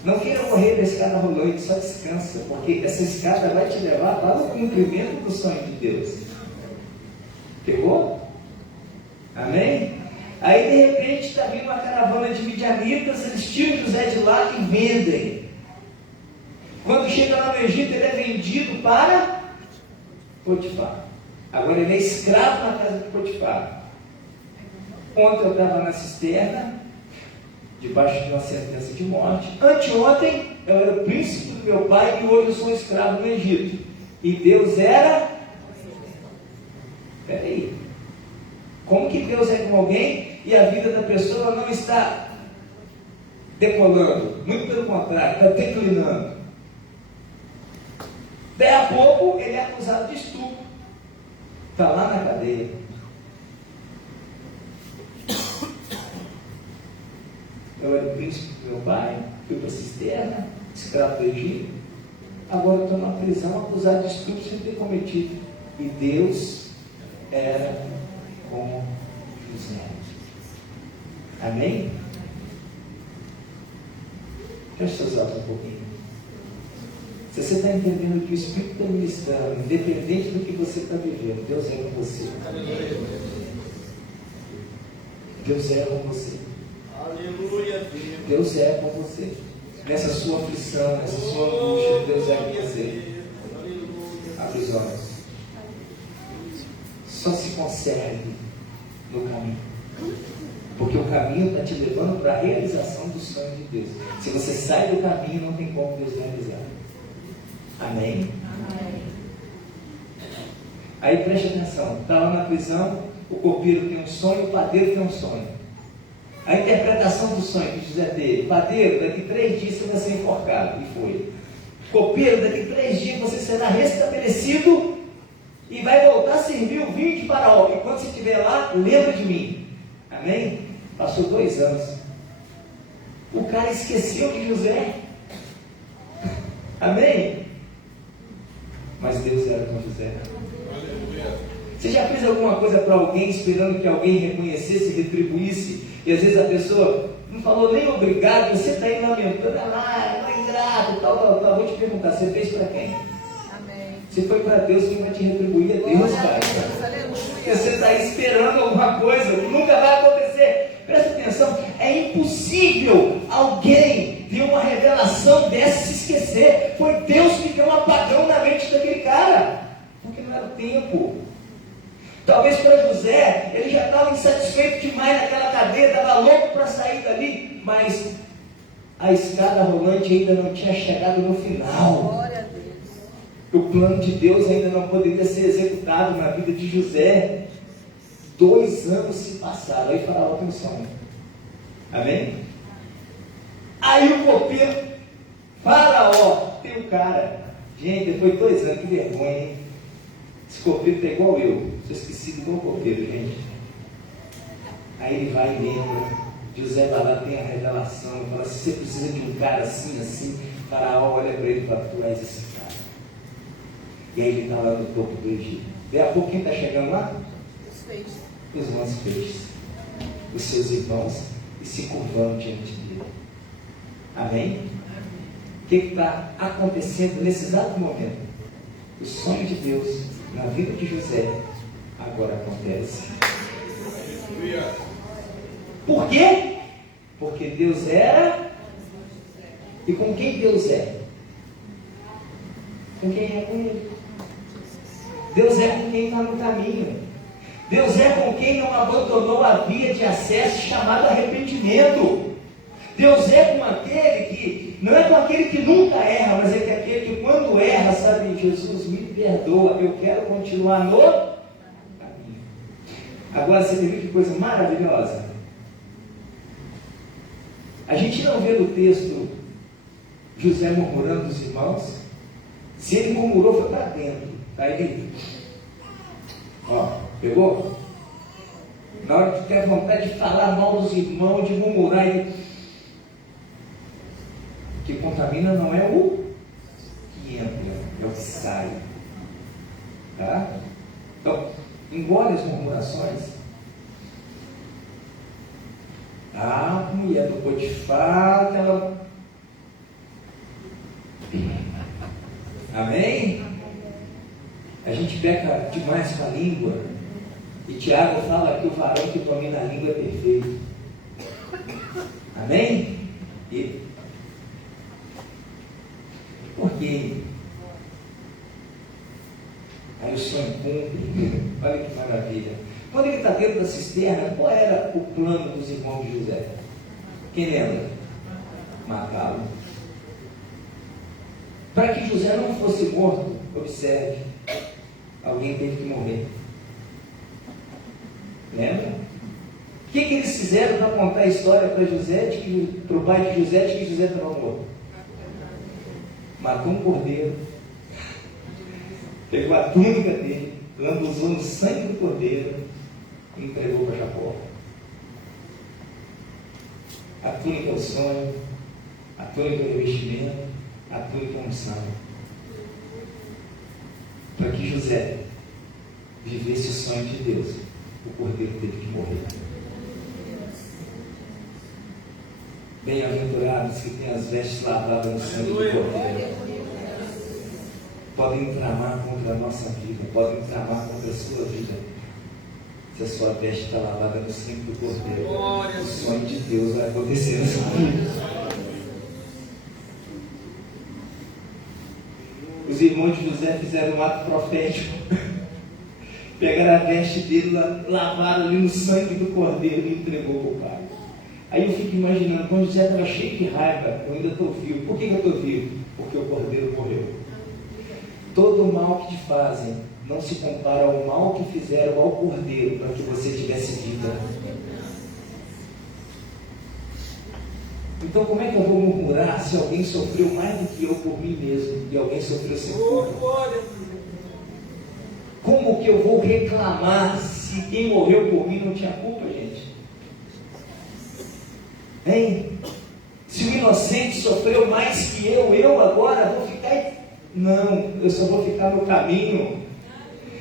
Não queira morrer da escada rolante, só descansa, porque essa escada vai te levar para o cumprimento do sonho de Deus. Pegou? Amém? Aí de repente está vindo uma caravana de midianitas, eles tiram José de lá e vendem. Quando chega lá no Egito, ele é vendido para Potifar. Agora ele é escravo na casa de Potifar. Ontem eu estava na cisterna, debaixo de uma sentença de morte. Anteontem eu era o príncipe do meu pai e hoje eu sou um escravo no Egito. E Deus era... Peraí. Como que Deus é com alguém e a vida da pessoa não está decolando? Muito pelo contrário, está declinando. Daí a pouco ele é acusado de estupro. Está lá na cadeia. Eu era o príncipe do meu pai, fui para a cisterna, escravo do Egito. Agora estou na prisão acusado de estupro sem ter cometido. E Deus era com José. Amém? Feche seus olhos um pouquinho. Se você está entendendo que o Espírito está ministrando, independente do que você está vivendo, Deus é com você. Deus é com você. Aleluia, Deus é com você. Nessa sua aflição, nessa sua angústia, Deus é com você. Abre os olhos. Só se conserve no caminho. Porque o caminho está te levando para a realização do sonho de Deus. Se você sai do caminho, não tem como Deus realizar. Amém? Amém. Aí preste atenção. Está lá na prisão, o copeiro tem um sonho, o padeiro tem um sonho. A interpretação do sonho que José teve: padeiro, daqui 3 dias você vai ser enforcado. E foi. Copeiro, daqui 3 dias você será restabelecido e vai voltar a servir o vinho de Faraó. E quando você estiver lá, lembra de mim. Amém? Passou 2 anos. O cara esqueceu de José. Amém? Mas Deus era com José. Você já fez alguma coisa para alguém esperando que alguém reconhecesse e retribuísse? E às vezes a pessoa não falou nem obrigado, você está aí lamentando, não é ingrato, tal. Vou te perguntar, você fez para quem? Amém. Se foi para Deus, quem vai te retribuir é Deus, Pai. Porque você está aí esperando alguma coisa que nunca vai acontecer. Presta atenção, é impossível alguém ter uma revelação dessa e se esquecer. Foi Deus que deu um apagão na mente daquele cara, porque não era o tempo. Talvez para José, ele já estava insatisfeito demais naquela cadeia. dele, estava louco para sair dali, mas a escada rolante ainda não tinha chegado no final. Glória a Deus. O plano de Deus ainda não poderia ser executado na vida de José. 2 anos se passaram. Aí Faraó tem um sonho. Amém? Aí o copeiro, Faraó, tem um cara. Gente, depois de 2 anos, que vergonha, hein? Esse copeiro está igual eu. Sou esquecido igual o copeiro, gente. Aí ele vai e lembra. José vai lá, tem a revelação. Fala assim: você precisa de um cara assim, assim. Faraó olha para ele e fala: tu és esse cara. E aí ele está lá no topo do Egito. Daqui a pouco quem está chegando lá? Os feitos. Os nossos peixes, os seus irmãos, e se curvando diante dele. Amém? O que está acontecendo nesse exato momento? O sonho de Deus na vida de José agora acontece. Por quê? Porque Deus era. E com quem Deus é? Com quem é com Ele. Deus é com quem está no caminho. Deus é com quem não abandonou a via de acesso chamada arrependimento. Deus é com aquele que, não é com aquele que nunca erra, mas é com aquele que quando erra, sabe, Jesus me perdoa, eu quero continuar no caminho. Agora você tem que coisa maravilhosa. A gente não vê no texto José murmurando dos irmãos. Se ele murmurou, foi para dentro. Está ele, ó, pegou? Na hora que tem vontade de falar mal dos irmãos, de murmurar, o que contamina não é o que entra, é o que sai. Tá? Então, engole as murmurações. A mulher do Potifar, ela... Amém? A gente peca demais com a língua. E Tiago fala que o varão que domina a língua é perfeito. Amém? E por quê? Aí o sonho cumpre. Olha que maravilha. Quando ele está dentro da cisterna, qual era o plano dos irmãos de José? Quem lembra? Matá-lo. Para que José não fosse morto, observe, alguém teve que morrer. Lembra? O que eles fizeram para contar a história para José, para o pai de José, de que José estava morto? Matou um cordeiro, pegou a túnica dele, lambuzou no sangue do cordeiro e entregou para Jacó. A túnica é o sonho, a túnica é o revestimento, a túnica é a unção. Para que José vivesse o sonho de Deus, o cordeiro teve que morrer. Bem-aventurados que têm as vestes lavadas no sangue do cordeiro. Podem tramar contra a nossa vida, podem tramar contra a sua vida. Se a sua veste está lavada no sangue do cordeiro, o sonho de Deus vai acontecer na sua vida. Os irmãos de José fizeram um ato profético. Pegaram a veste dele, lavaram ali no sangue do cordeiro e entregou para o pai. Aí eu fico imaginando, quando José estava cheio de raiva, eu ainda estou vivo. Por que eu estou vivo? Porque o cordeiro morreu. Todo o mal que te fazem não se compara ao mal que fizeram ao cordeiro para que você tivesse vida. Então como é que eu vou murmurar se alguém sofreu mais do que eu por mim mesmo e alguém sofreu sem culpa? Como que eu vou reclamar se quem morreu por mim não tinha culpa, gente? Hein? Se o inocente sofreu mais que eu agora vou ficar... Não, eu só vou ficar no caminho.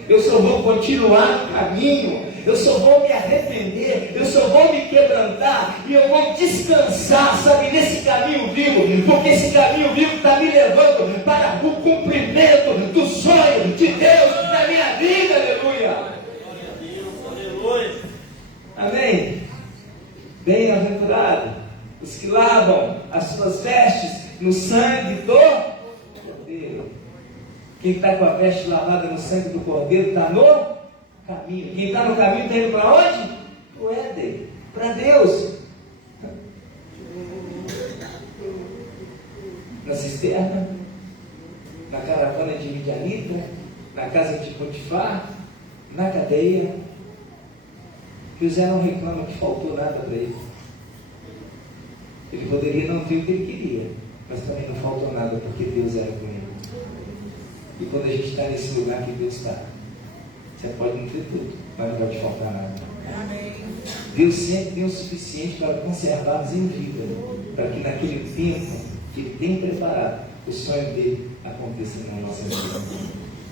Eu só vou continuar no caminho. Eu só vou me arrepender. Eu só vou me quebrantar. E eu vou descansar, sabe, nesse caminho vivo. Porque esse caminho vivo está me levando para o cumprimento do sonho de Deus na minha vida. Aleluia. Aleluia. Amém? Bem-aventurado os que lavam as suas vestes no sangue do Cordeiro. Quem está com a veste lavada no sangue do Cordeiro está no caminho. Quem está no caminho está indo para onde? Para o Éden, para Deus. Na cisterna, na caravana de Midianita, na casa de Potifar, na cadeia. José não reclama que faltou nada para ele. Ele poderia não ter o que ele queria, mas também não faltou nada porque Deus era com ele. E quando a gente está nesse lugar que Deus está, você pode não ter tudo, mas não vai te faltar nada. Deus sempre tem o suficiente para conservar-nos em vida, para que naquele tempo que Ele tem preparado, o sonho dele aconteça na nossa vida.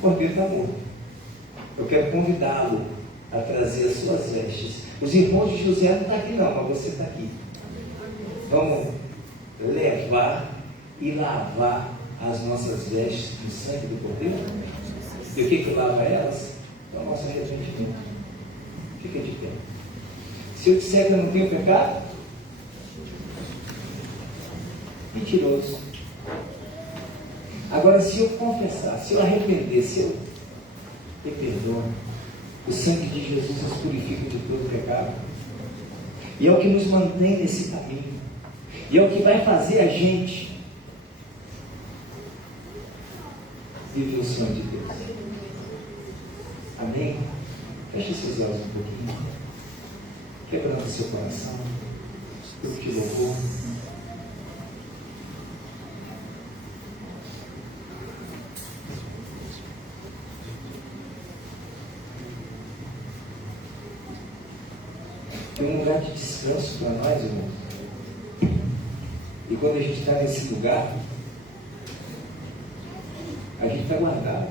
Cordeiro está morto. Eu quero convidá-lo a trazer as suas vestes. Os irmãos de José não estão aqui não, mas você está aqui. Vamos levar e lavar as nossas vestes no sangue do Cordeiro. E o que lava elas? É o nosso arrependimento. Fica de pé. Se eu disser que eu não tenho pecado, mentiroso. Agora, se eu confessar, se eu arrepender, se eu me perdoar, o sangue de Jesus nos purifica de todo pecado. E é o que nos mantém nesse caminho. E é o que vai fazer a gente viver o sonho de Deus. Amém? Feche seus olhos um pouquinho. Quebrando seu coração. Tudo que louvor. Tem um lugar de descanso para nós, irmãos. E quando a gente está nesse lugar, a gente está guardado.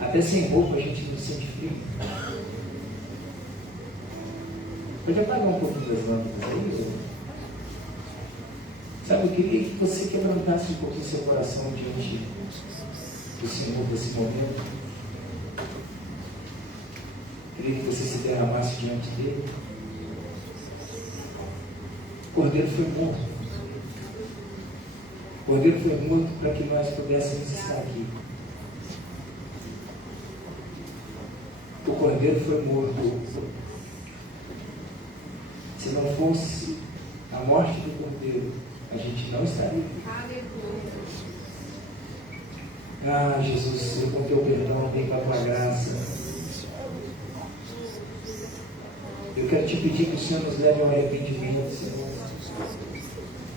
Até sem roupa a gente não sente frio. Pode apagar um pouquinho das lâmpadas aí, irmão? Sabe, eu queria que você quebrantasse um pouquinho seu coração diante do Senhor nesse momento. Queria que você se derramasse diante dele. O Cordeiro foi morto. O Cordeiro foi morto para que nós pudéssemos estar aqui. O Cordeiro foi morto. Se não fosse a morte do Cordeiro, a gente não estaria aqui. Ah, Jesus, eu com teu perdão, vem com a tua graça. Eu quero te pedir que o Senhor nos leve ao arrependimento, Senhor.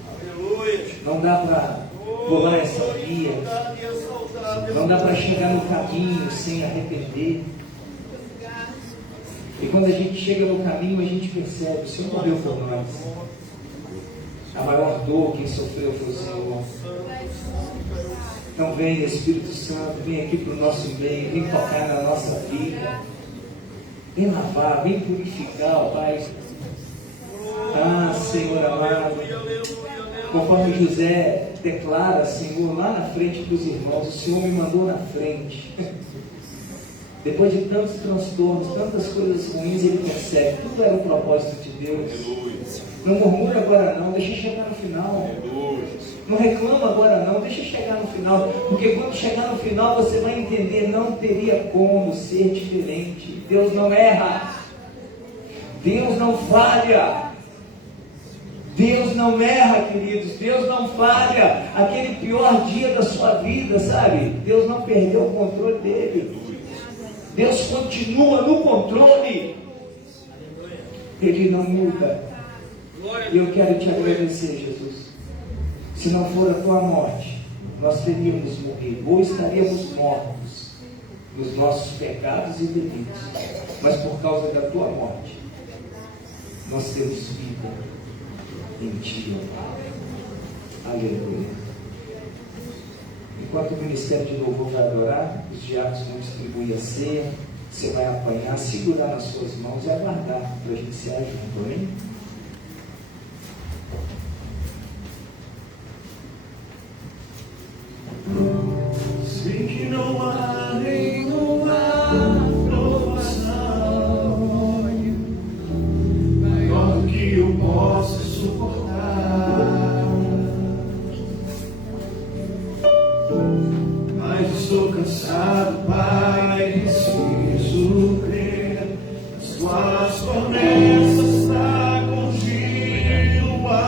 Aleluia. Não dá para pular essa via. Não dá para chegar no caminho sem arrepender. E quando a gente chega no caminho, a gente percebe, o Senhor morreu por nós. A maior dor, quem sofreu foi o Senhor. Então vem, Espírito Santo, vem aqui para o nosso meio, vem tocar na nossa vida. Vem lavar, vem purificar, ó Pai. Ah, Senhor amado, conforme José declara, Senhor, lá na frente dos irmãos, o Senhor me mandou na frente. Depois de tantos transtornos, tantas coisas ruins, ele percebe, tudo era o propósito de Deus. Não murmura agora não, deixa chegar no final. Não reclama agora não, deixa chegar no final. Porque quando chegar no final você vai entender, não teria como ser diferente. Deus não erra. Deus não falha. Deus não erra, queridos. Deus não falha. Aquele pior dia da sua vida, sabe? Deus não perdeu o controle dele. Deus continua no controle. Ele não muda. E eu quero te agradecer, Jesus. Se não for a tua morte, nós teríamos morrido, ou estaríamos mortos nos nossos pecados e delitos. Mas por causa da tua morte, nós temos vida em ti, ó Pai. Aleluia. Enquanto o ministério de louvor vai adorar, os diáconos vão distribuir a ceia. Você vai apanhar, segurar nas suas mãos e aguardar para a gente se junto, amém? Sei que não há nenhuma provação maior do que eu possa suportar, mas estou cansado, Pai, preciso crer nas tuas promessa está contínua.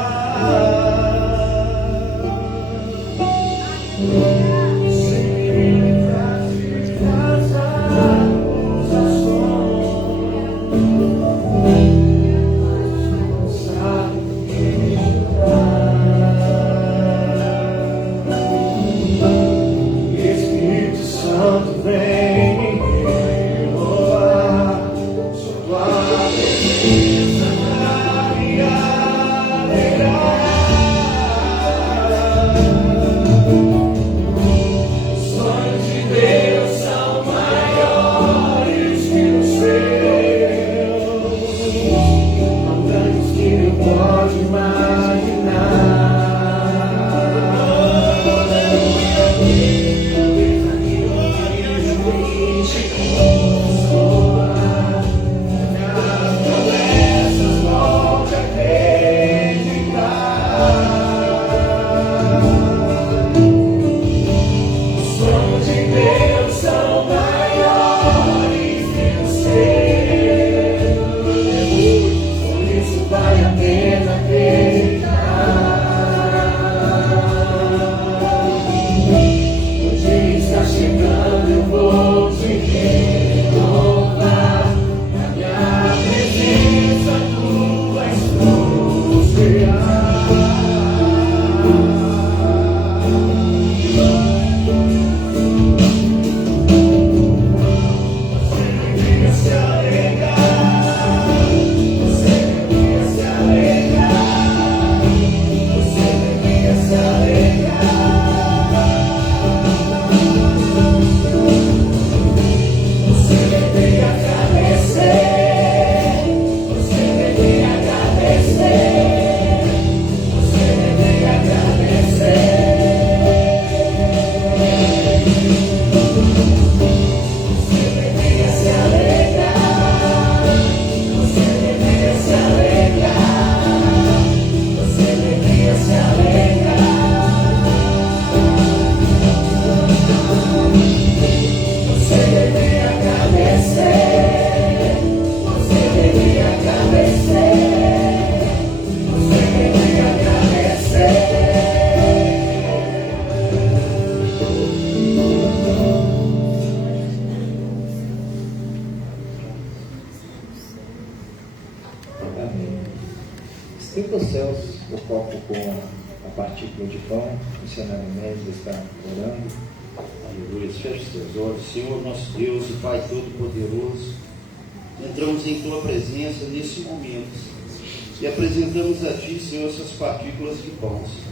Espírito Santo vem me renovar, sua presença vai me alegrar. Os sonhos de Deus são maiores que os seus, montanhas que não pode imaginar. Estenda os céus o copo com a partícula de pão, o cenário médio está orando. Aleluia. Feche os teus olhos. Senhor, nosso Deus e Pai Todo-Poderoso, entramos em Tua presença nesse momento e apresentamos a Ti, Senhor, essas partículas de pão, Senhor.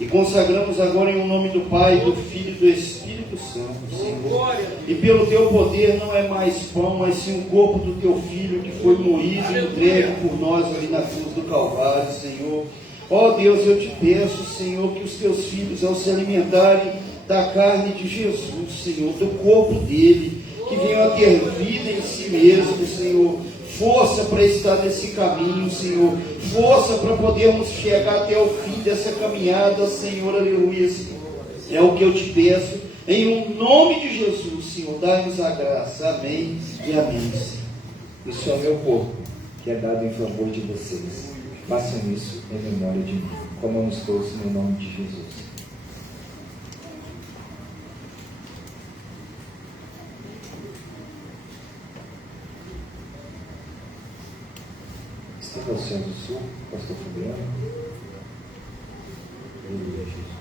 E consagramos agora em nome do Pai, do Filho e do Espírito Santo, Senhor. E pelo Teu poder não é mais pão, mas sim o corpo do Teu Filho que foi moído e entregue por nós ali na cruz do Calvário, Senhor. Ó Deus, eu te peço, Senhor, que os Teus filhos, ao se alimentarem da carne de Jesus, Senhor, do corpo dele, que venham a ter vida em si mesmo, Senhor. Força para estar nesse caminho, Senhor. Força para podermos chegar até o fim dessa caminhada, Senhor. Aleluia, Senhor. É o que eu te peço. Em um nome de Jesus, Senhor. Dai-nos a graça. Amém e amém, Senhor. Isso é o meu corpo, que é dado em favor de vocês. Façam isso em memória de mim. Comamos todos no nome de Jesus. Estenda os céus do sul, pastor Fabiano. Aleluia, Jesus.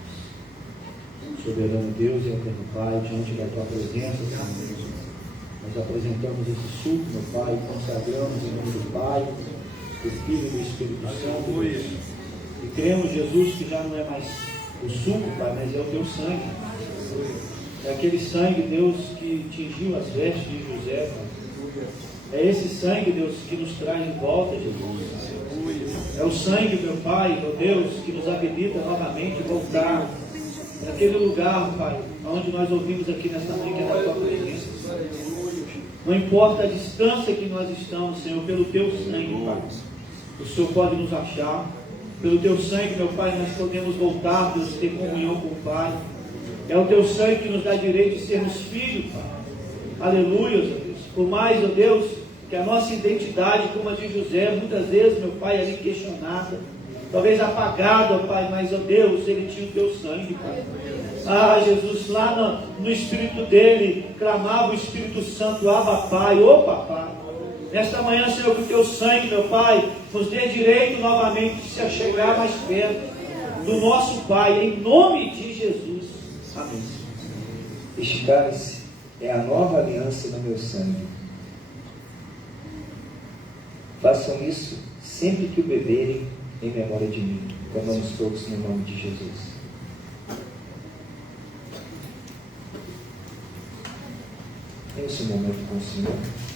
Soberano Deus e eterno Pai, diante da Tua presença, Senhor, nós apresentamos esse suco, meu Pai, consagramos em nome do Pai, do Filho e do Espírito Santo. E cremos, Jesus, que já não é mais o suco, Pai, mas é o Teu sangue. É aquele sangue, Deus, que tingiu as vestes de José, Pai. É esse sangue, Deus, que nos traz de volta, Jesus. É o sangue, meu Pai, meu Deus, que nos habilita novamente a voltar naquele lugar, Pai, onde nós ouvimos aqui nesta manhã, que é da Tua presença. Não importa a distância que nós estamos, Senhor, pelo Teu sangue, Pai, o Senhor pode nos achar. Pelo Teu sangue, meu Pai, nós podemos voltar, Deus, ter comunhão com o Pai. É o Teu sangue que nos dá direito de sermos filhos, Pai. Aleluia, Deus. Por mais, ó Deus, que a nossa identidade, como a de José, muitas vezes, meu Pai, ali questionada, talvez apagada, ó Pai, mas, ó Deus, ele tinha o teu sangue, Pai. Ah, Jesus, lá no espírito dele, clamava o Espírito Santo, Abba, Pai, ô Papai. Nesta manhã, Senhor, que o teu sangue, meu Pai, nos dê direito novamente de se achegar mais perto do nosso Pai, em nome de Jesus. Amém. Este cálice é a nova aliança no meu sangue. Façam isso sempre que o beberem em memória de mim. Tomamos todos no nome de Jesus. Esse momento com o Senhor.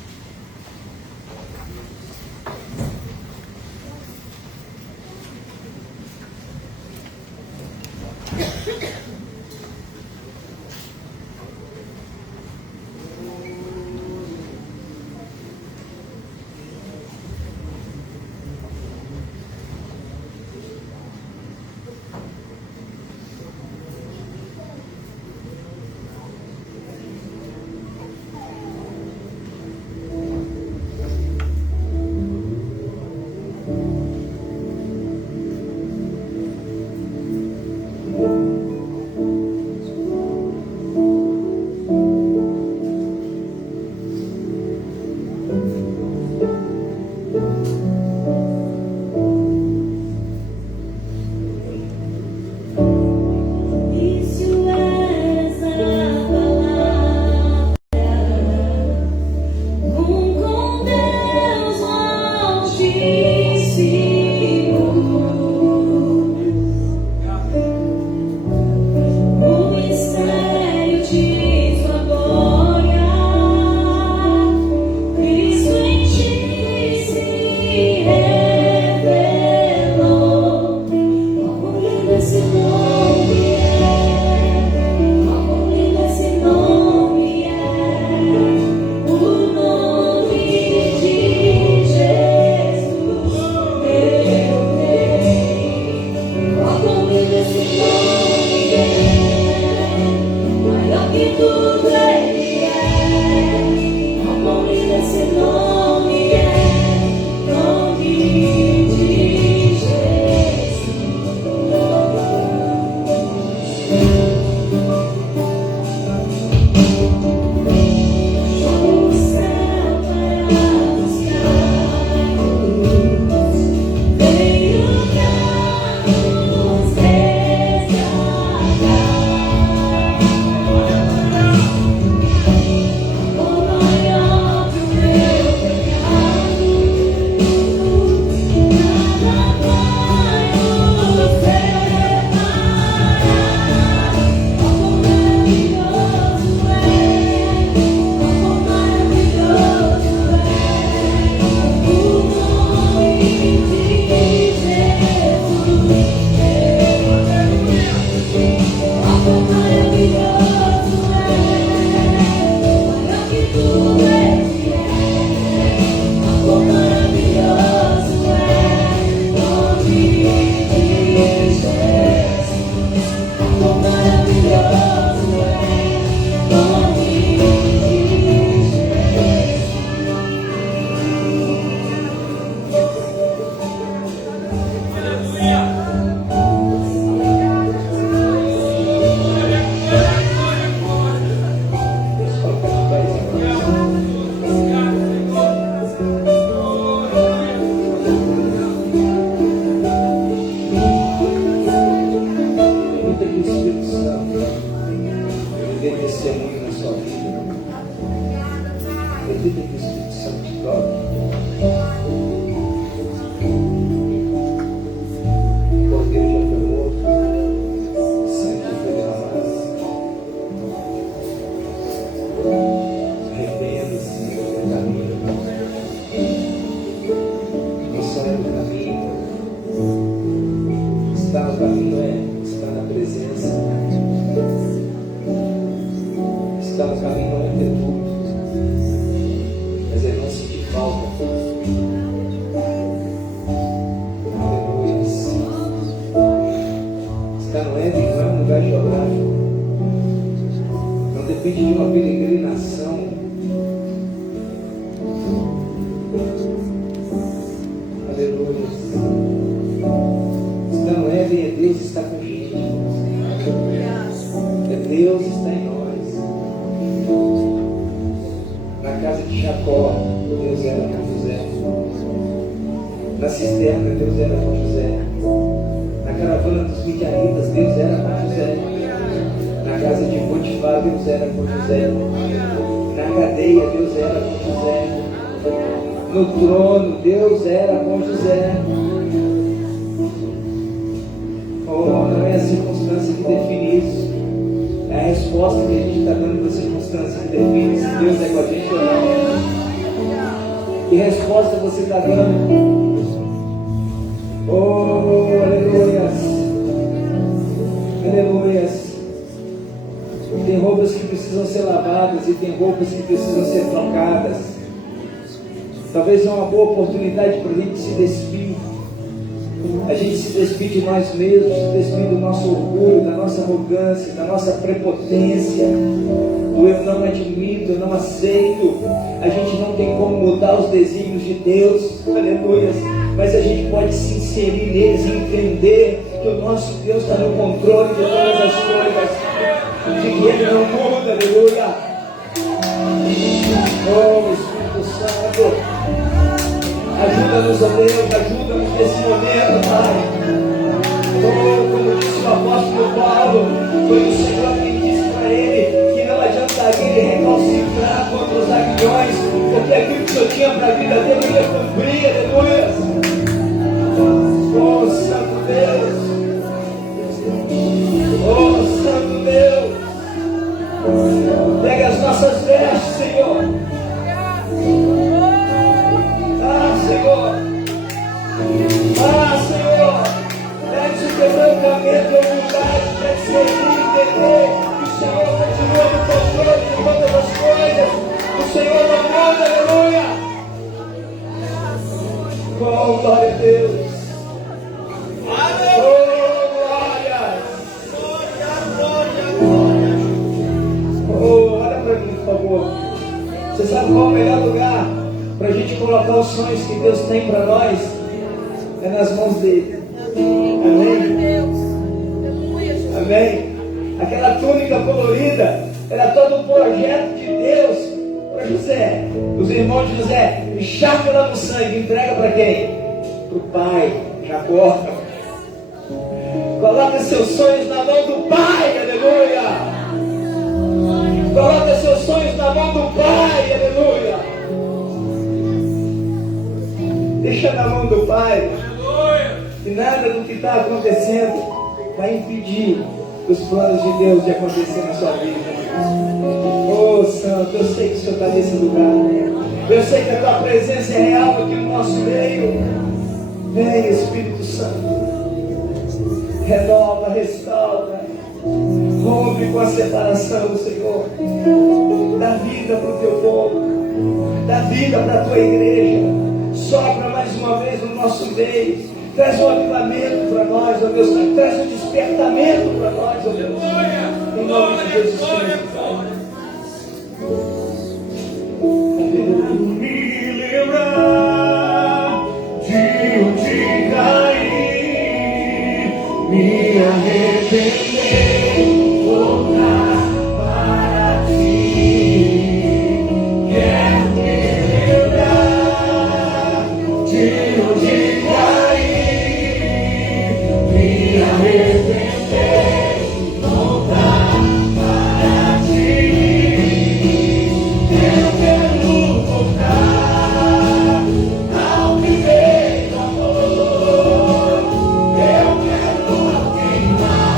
Aleluia. Não é Deus está com a gente. É Deus está em nós. Na casa de Jacó, Deus era com José. Na cisterna, Deus era com José. Na caravana dos midianitas, Deus era com José. Na casa de Potifar, Deus era com José. Na cadeia, Deus era com José. No trono, Deus era com José. Oh, não é a circunstância que define isso. É a resposta que a gente está dando para a circunstância que define se Deus é com a gente ou não. Que resposta você está dando? Oh, aleluias. Aleluias. Tem roupas que precisam ser lavadas e tem roupas que precisam ser trocadas. Talvez é uma boa oportunidade para a gente se despir. A gente se despir de nós mesmos, se despir do nosso orgulho, da nossa arrogância, da nossa prepotência, do eu não admito, eu não aceito. A gente não tem como mudar os desígnios de Deus, aleluia, mas a gente pode se inserir neles e entender que o nosso Deus está no controle de todas as coisas, de que Ele não muda, aleluia. Oh, Espírito Santo, ajuda-nos, ó Deus, ajuda-nos nesse momento, Pai. Oh, como disse o apóstolo Paulo, foi o Senhor quem disse para ele que não adiantaria ele recalcitrar contra os aguilhões, porque aquilo que o Senhor tinha para a vida dele, ele ia cumprir, aleluia. Oh, Santo Deus. Oh, Santo Deus. Pega as nossas vestes, Senhor. Senhor, pede o quebrantamento e humildade para servir e entender que o Senhor continua no controle de todas as coisas. O Senhor não muda, aleluia. Oh, glória a Deus. Oh, glória. Oh, olha para mim, por favor. Você sabe qual é o melhor lugar para a gente colocar os sonhos que Deus tem para nós? É nas mãos dele. Amém? Amém? Aquela túnica colorida era todo um projeto de Deus para José. Os irmãos de José, encharca ela no sangue, entrega para quem? Para o pai, Jacó. Coloca seus sonhos na mão do pai, aleluia. Coloca seus sonhos na mão do pai, aleluia. Deixa na mão do Pai. E nada do que está acontecendo vai impedir os planos de Deus de acontecer na sua vida. Oh, Santo, eu sei que o Senhor está nesse lugar. Eu sei que a tua presença é real aqui no nosso meio. Vem, Espírito Santo. Renova, restaura. Rompe com a separação, Senhor. Dá vida para o teu povo. Dá vida para a tua igreja. Sopra mais uma vez no nosso meio. Traz um avivamento para nós, ó Deus. Traz um despertamento para nós, ó Deus. Em nome de Jesus Cristo. Me livrar de onde caí, me arrepender, voltar para ti. Quero me livrar de onde caí, me arrepender, voltar para ti. Eu quero voltar ao primeiro amor. Eu quero queimar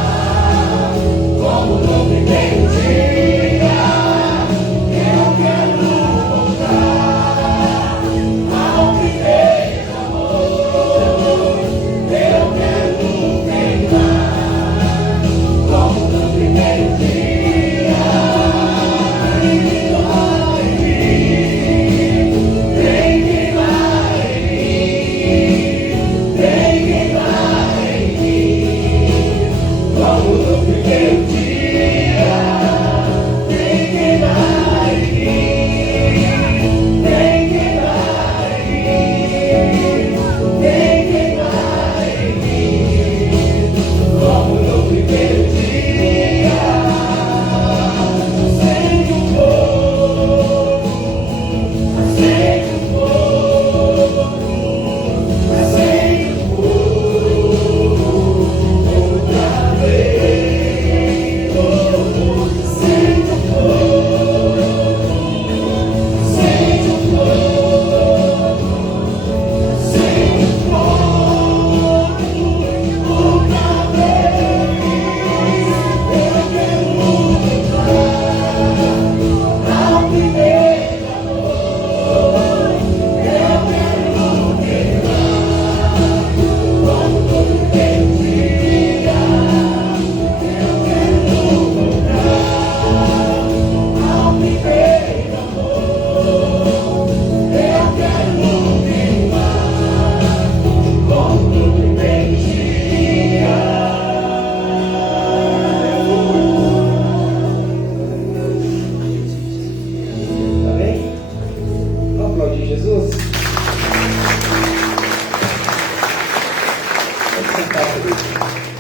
sentar por aí.